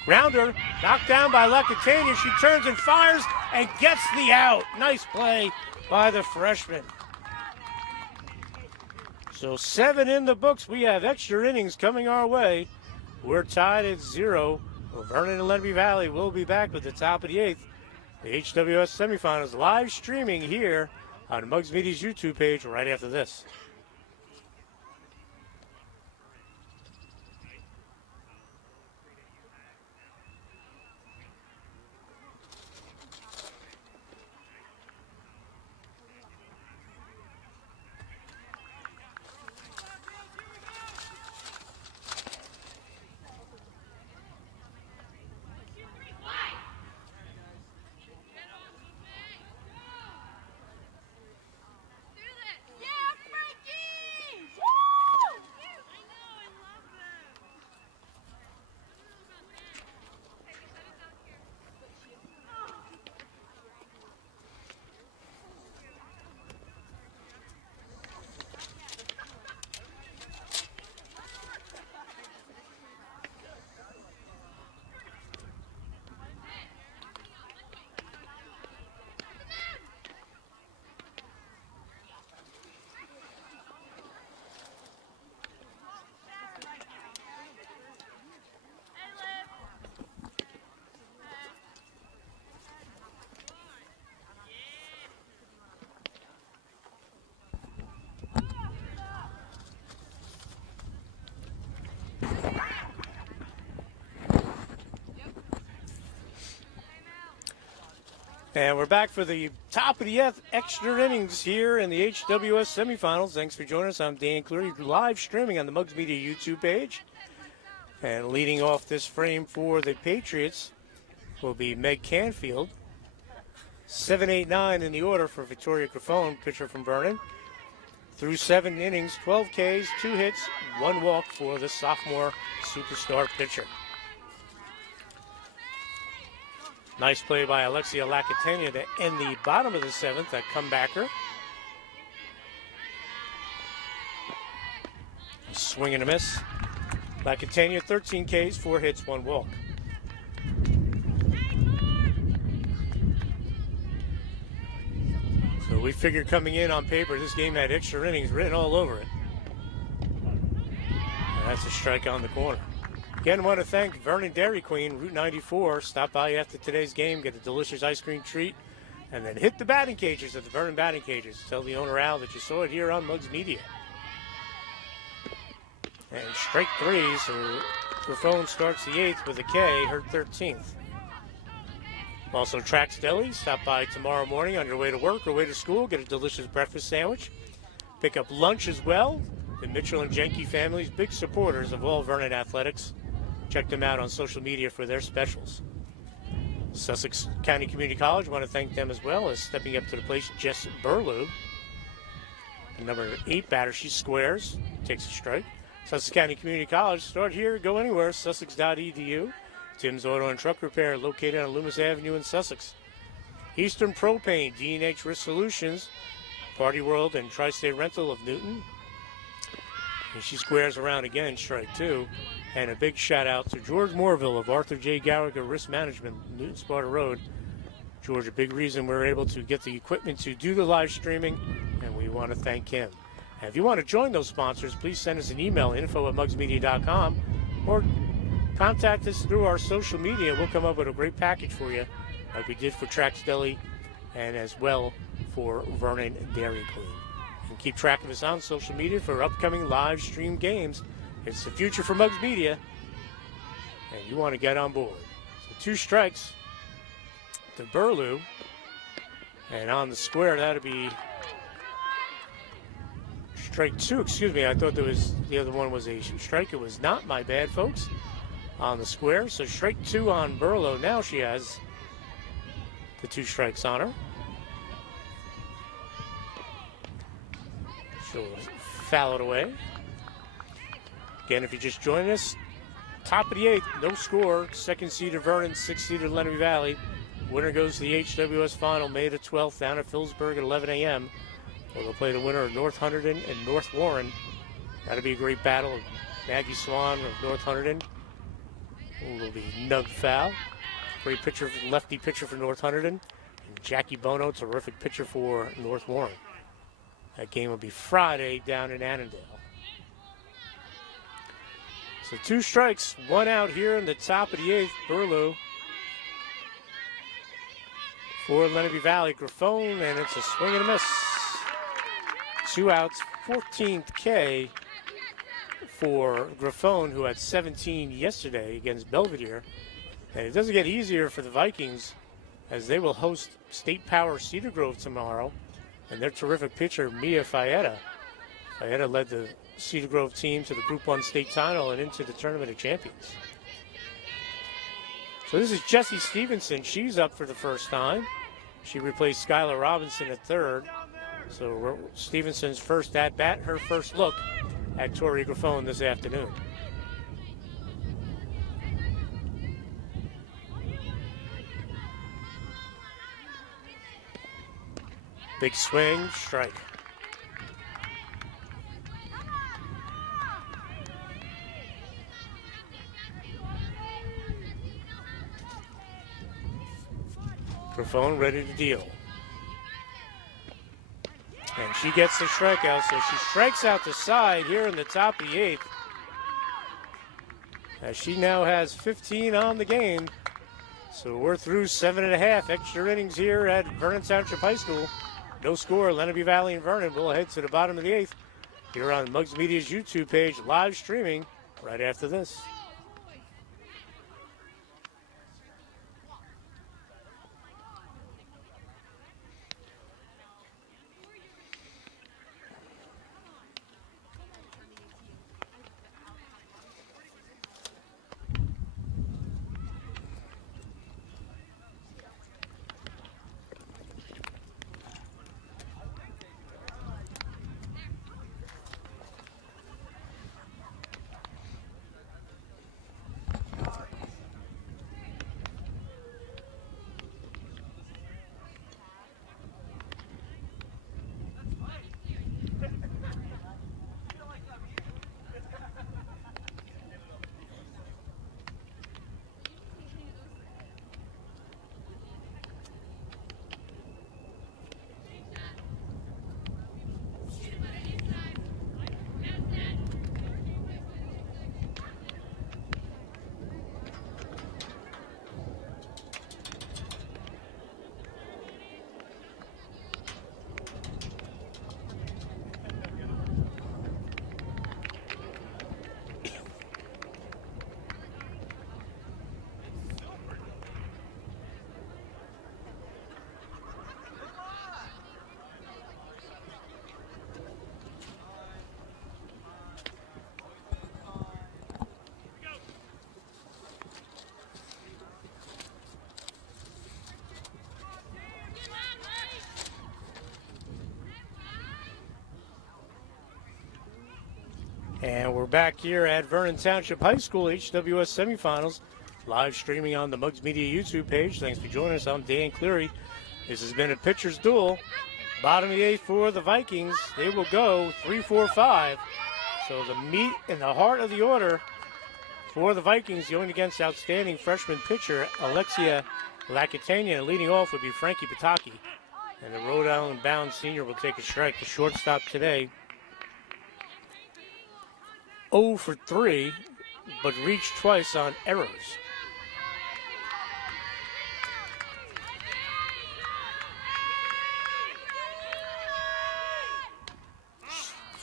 Grounder knocked down by Catania. She turns and fires and gets the out. Nice play by the freshman. So 7 in the books. We have extra innings coming our way. We're tied at 0. Vernon and Lenape Valley will be back with the top of the 8th. The HWS semifinals live streaming here on Mugs Media's YouTube page right after this. And we're back for the top of the extra innings here in the HWS semifinals. Thanks for joining us. I'm Dan Cleary, live streaming on the Mugs Media YouTube page. And leading off this frame for the Patriots will be Meg Canfield. 7-8-9 in the order for Victoria Grafone, pitcher from Vernon. Through 7 innings, 12 Ks, 2 hits, 1 walk for the sophomore superstar pitcher. Nice play by Alexia Lacatania to end the bottom of the 7th, a comebacker. Swing and a miss. Lacatania, 13 Ks, 4 hits, 1 walk. So we figured coming in on paper, this game had extra innings written all over it. And that's a strike on the corner. Again, want to thank Vernon Dairy Queen, Route 94. Stop by after today's game, get a delicious ice cream treat, and then hit the batting cages at the Vernon batting cages. Tell the owner, Al, that you saw it here on Mugs Media. And strike 3, so Grafone starts the 8th with a K, her 13th. Also, Trax Deli. Stop by tomorrow morning on your way to work or way to school. Get a delicious breakfast sandwich. Pick up lunch as well. The Mitchell and Jenke families, big supporters of all Vernon athletics. Check them out on social media for their specials. Sussex County Community College, want to thank them as well as stepping up to the plate, Jess Burlew. Number 8 batter, she squares, takes a strike. Sussex County Community College, start here, go anywhere, sussex.edu. Tim's Auto and Truck Repair, located on Loomis Avenue in Sussex. Eastern Propane, D&H Risk Solutions, Party World and Tri-State Rental of Newton. And she squares around again, strike 2. And a big shout out to George Moorville of Arthur J. Gallagher Risk Management, Newton Sparta Road. George, a big reason we're able to get the equipment to do the live streaming, and we want to thank him. And if you want to join those sponsors, please send us an email, info@mugsmedia.com, or contact us through our social media. We'll come up with a great package for you, like we did for Trax Deli and as well for Vernon Dairy Queen. And keep track of us on social media for upcoming live stream games. It's the future for Mugs Media, and you want to get on board. So 2 strikes to Burlew. And on the square, that'll be strike 2. Excuse me, I thought there was the other one was a strike. It was not. My bad, folks. On the square, so strike 2 on Burlew. Now she has the 2 strikes on her. She'll foul it away. Again, if you just joined us, top of the 8th, no score. Second seeded Vernon, 6th seeded Lenape Valley. Winner goes to the HWS final May the 12th down at Phillipsburg at 11 a.m. Where they'll play the winner of North Hunterdon and North Warren. That'll be a great battle. Maggie Swan of North Hunterdon will be nug foul. Great pitcher, lefty pitcher for North Hunterdon. And Jackie Bono, terrific pitcher for North Warren. That game will be Friday down in Annandale. So 2 strikes, 1 out here in the top of the 8th. Burlew for Lenape Valley. Grifone, and it's a swing and a miss. 2 outs, 14th K for Grifone, who had 17 yesterday against Belvedere. And it doesn't get easier for the Vikings as they will host State Power Cedar Grove tomorrow. And their terrific pitcher, Mia Fayetta. Fayetta led the Cedar Grove team to the Group 1 state title and into the Tournament of Champions. So this is Jessie Stevenson. She's up for the first time. She replaced Skylar Robinson at third. So Stevenson's first at-bat, her first look at Tori Grifone this afternoon. Big swing, strike. Grifone ready to deal. And she gets the strikeout, so she strikes out the side here in the top of the 8th. As she now has 15 on the game. So we're through 7.5 extra innings here at Vernon Township High School. No score, Lenape Valley and Vernon. We'll head to the bottom of the 8th here on Muggs Media's YouTube page, live streaming right after this. And we're back here at Vernon Township High School HWS semifinals, live streaming on the Muggs Media YouTube page. Thanks for joining us. I'm Dan Cleary. This has been a pitcher's duel. Bottom of the 8th for the Vikings. They will go 3-4-5. So the meat and the heart of the order for the Vikings going against outstanding freshman pitcher Alexia Lakitania. Leading off would be Frankie Pataki. And the Rhode Island bound senior will take a strike. The shortstop today, 0 for 3, but reached twice on errors.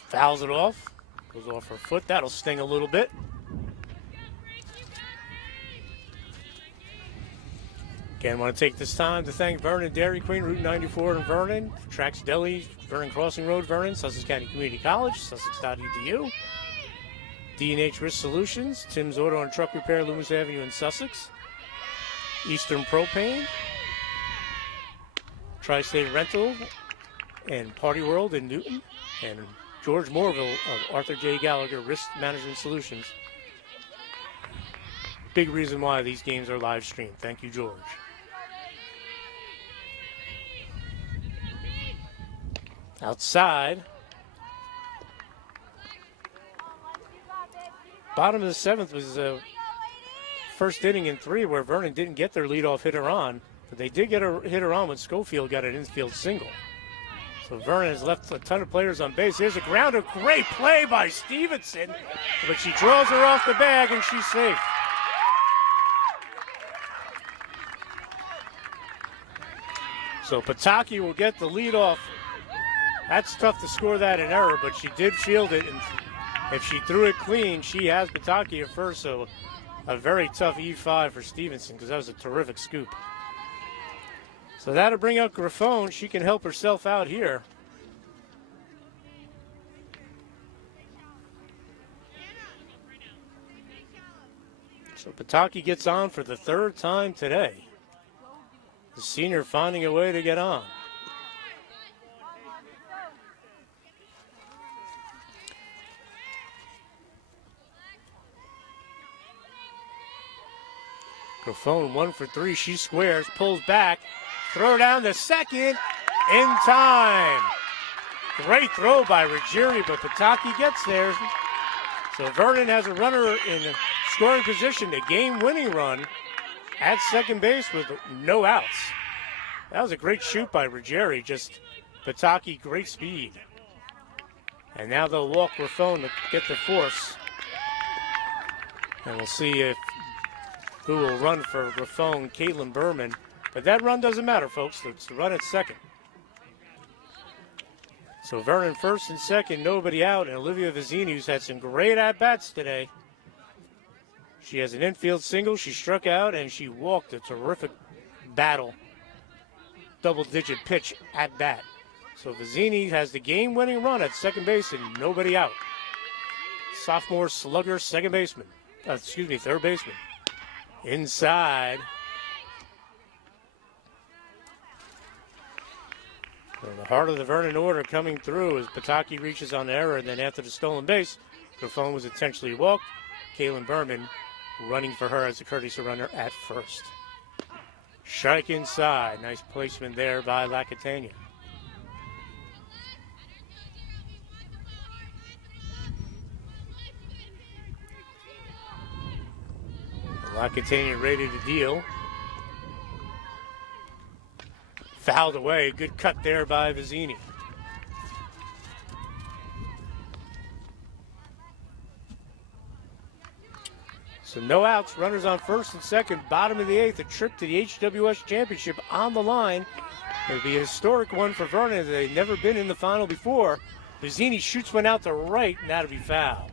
Fouls it off. Goes off her foot. That'll sting a little bit. Again, I want to take this time to thank Vernon Dairy Queen, Route 94 in Vernon, Trax Deli, Vernon Crossing Road, Vernon, Sussex County Community College, Sussex.edu, D&H Risk Solutions, Tim's Auto and Truck Repair, Loomis Avenue in Sussex, Eastern Propane, Tri-State Rental, and Party World in Newton, and George Morville of Arthur J. Gallagher Risk Management Solutions. Big reason why these games are live streamed. Thank you, George. Outside, bottom of the seventh was first inning in 3 where Vernon didn't get their leadoff hitter on, but they did get a hitter on when Schofield got an infield single. So Vernon has left a ton of players on base. Here's a grounder, great play by Stevenson, but she draws her off the bag and she's safe. So Pataki will get the leadoff. That's tough to score that in error, but she did field it, and if she threw it clean, she has Pataki at first, so a very tough E5 for Stevenson because that was a terrific scoop. So that'll bring out Grafone. She can help herself out here. So Pataki gets on for the 3rd time today. The senior finding a way to get on. Grafone 1 for 3. She squares, pulls back, throw down the second in time. Great throw by Ruggieri, but Pataki gets there. So Vernon has a runner in scoring position, the game-winning run at second base with no outs. That was a great shoot by Ruggieri, just Pataki, great speed. And now they'll walk Grafone to get the force. And we'll see who will run for Grafone, Caitlin Berman. But that run doesn't matter, folks. It's the run at second. So Vernon first and second, nobody out. And Olivia Vizzini, who's had some great at-bats today. She has an infield single. She struck out, and she walked a terrific battle. Double-digit pitch at bat. So Vizzini has the game-winning run at second base and nobody out. Sophomore slugger, third baseman. Inside. So the heart of the Vernon order coming through as Pataki reaches on the error, and then after the stolen base, Grafone was intentionally walked. Caitlin Berman running for her as a courtesy runner at first. Strike inside. Nice placement there by Lacatania. Lacatania ready to deal. Fouled away. Good cut there by Vizzini. So no outs, runners on first and second, bottom of the 8th, a trip to the HWS Championship on the line. It'll be a historic one for Vernon. They've never been in the final before. Vizzini shoots one out to right, and that'll be foul.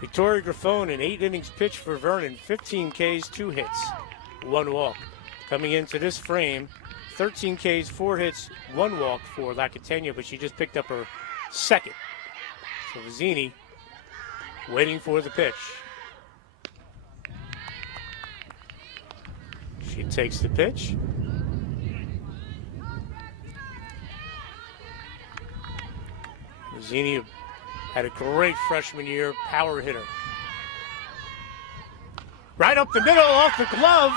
Victoria Grafone, an 8 innings pitch for Vernon, 15 Ks, 2 hits, 1 walk. Coming into this frame, 13 Ks, 4 hits, 1 walk for Lacatania, but she just picked up her second. So Vizzini waiting for the pitch. She takes the pitch. Vizzini had a great freshman year, power hitter. Right up the middle, off the glove.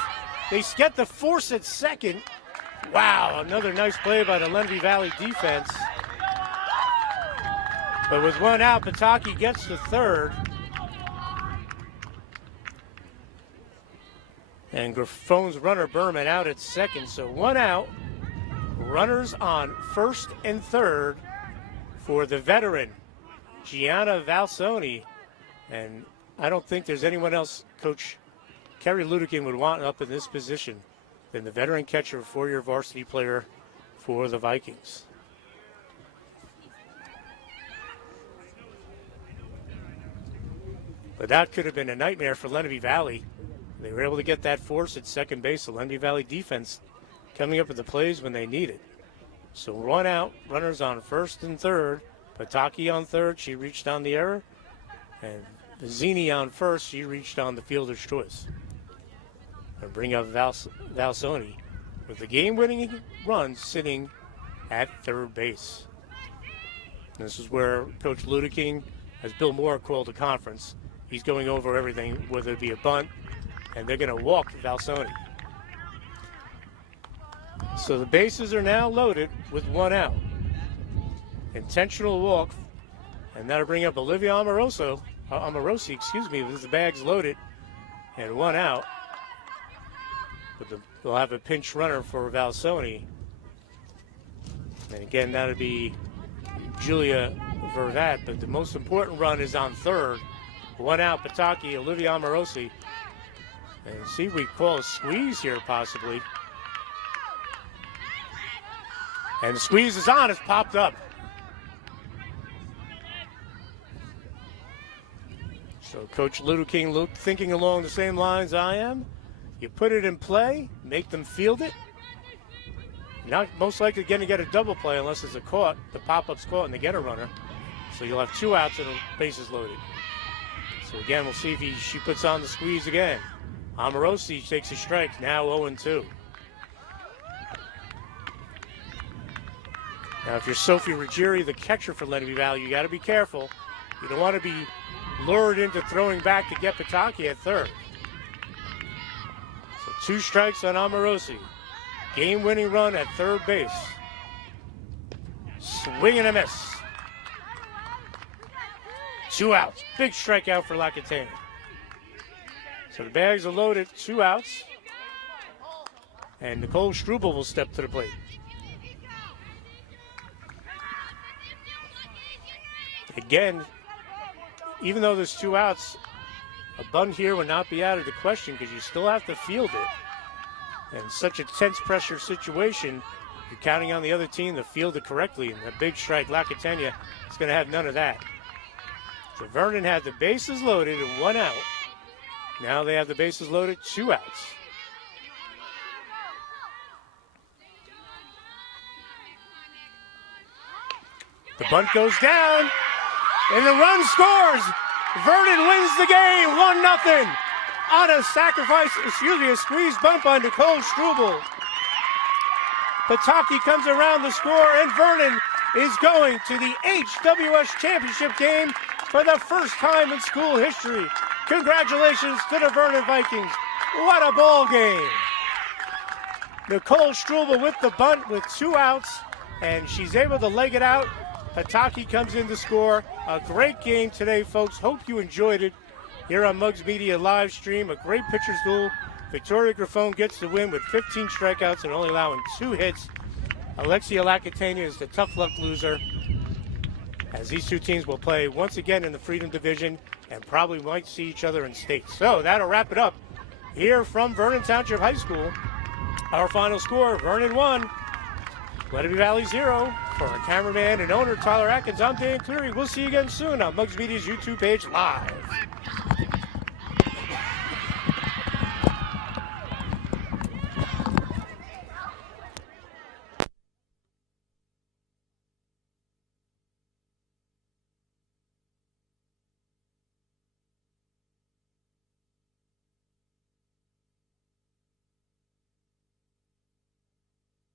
They get the force at second. Wow, another nice play by the Lenape Valley defense. But with 1 out, Pataki gets the third. And Grafone's runner, Berman, out at second. So 1 out. Runners on first and third for the veteran, Gianna Valsoni. And I don't think there's anyone else Coach Kerry Ludekin would want up in this position than the veteran catcher, 4-year varsity player for the Vikings. But that could have been a nightmare for Lenape Valley. They were able to get that force at second base. The Lenape Valley defense coming up with the plays when they need it. So 1 out, runners on first and third. Pataki on third, she reached on the error. And Zini on first, she reached on the fielder's choice. And bring up Valsoni with the game-winning run sitting at third base. This is where Coach Ludeking, as Bill Moore called the conference, he's going over everything, whether it be a bunt, and they're going to walk Valsoni. So the bases are now loaded with 1 out. Intentional walk, and that'll bring up Olivia Amorosi, with the bags loaded, and 1 out. But they'll have a pinch runner for Valsoni. And again, that'll be Julia Vervat, but the most important run is on third. 1 out, Pataki, Olivia Amorosi. And see if we call a squeeze here, possibly. And the squeeze is on, it's popped up. So Coach Ludeking thinking along the same lines I am. You put it in play, make them field it. You're not most likely going to get a double play unless it's a caught. The pop-up's caught and they get a runner. So you'll have 2 outs and the bases loaded. So again, we'll see if she puts on the squeeze again. Amorosi takes a strike, now 0-2. Now, if you're Sophie Ruggieri, the catcher for Lenape Valley, you got to be careful. You don't want to be lured into throwing back to get Pataki at third. So 2 strikes on Amorosi. Game-winning run at third base. Swing and a miss. 2 outs. Big strikeout for Lacatania. So the bags are loaded, 2 outs. And Nicole Struble will step to the plate. Again, even though there's 2 outs, a bunt here would not be out of the question because you still have to field it. And such a tense pressure situation, you're counting on the other team to field it correctly. And a big strike, Lacatania is going to have none of that. So Vernon had the bases loaded and 1 out. Now they have the bases loaded, 2 outs. The bunt goes down, and the run scores. Vernon wins the game, 1-0 on a a squeeze bunt by Nicole Struble. Pataki comes around the score, and Vernon is going to the HWS championship game for the first time in school history. Congratulations to the Vernon Vikings. What a ball game. Nicole Struble with the bunt with 2 outs, and she's able to leg it out. Pataki comes in to score. A great game today, folks. Hope you enjoyed it here on Mugs Media live stream. A great pitcher's duel. Victoria Grafone gets the win with 15 strikeouts and only allowing 2 hits. Alexia Lacatania is the tough luck loser, as these 2 teams will play once again in the Freedom Division and probably might see each other in state. So that'll wrap it up here from Vernon Township High School. Our final score, Vernon 1, Lenape Valley 0. For our cameraman and owner, Tyler Atkins, I'm Dan Cleary. We'll see you again soon on Mugs Media's YouTube page live.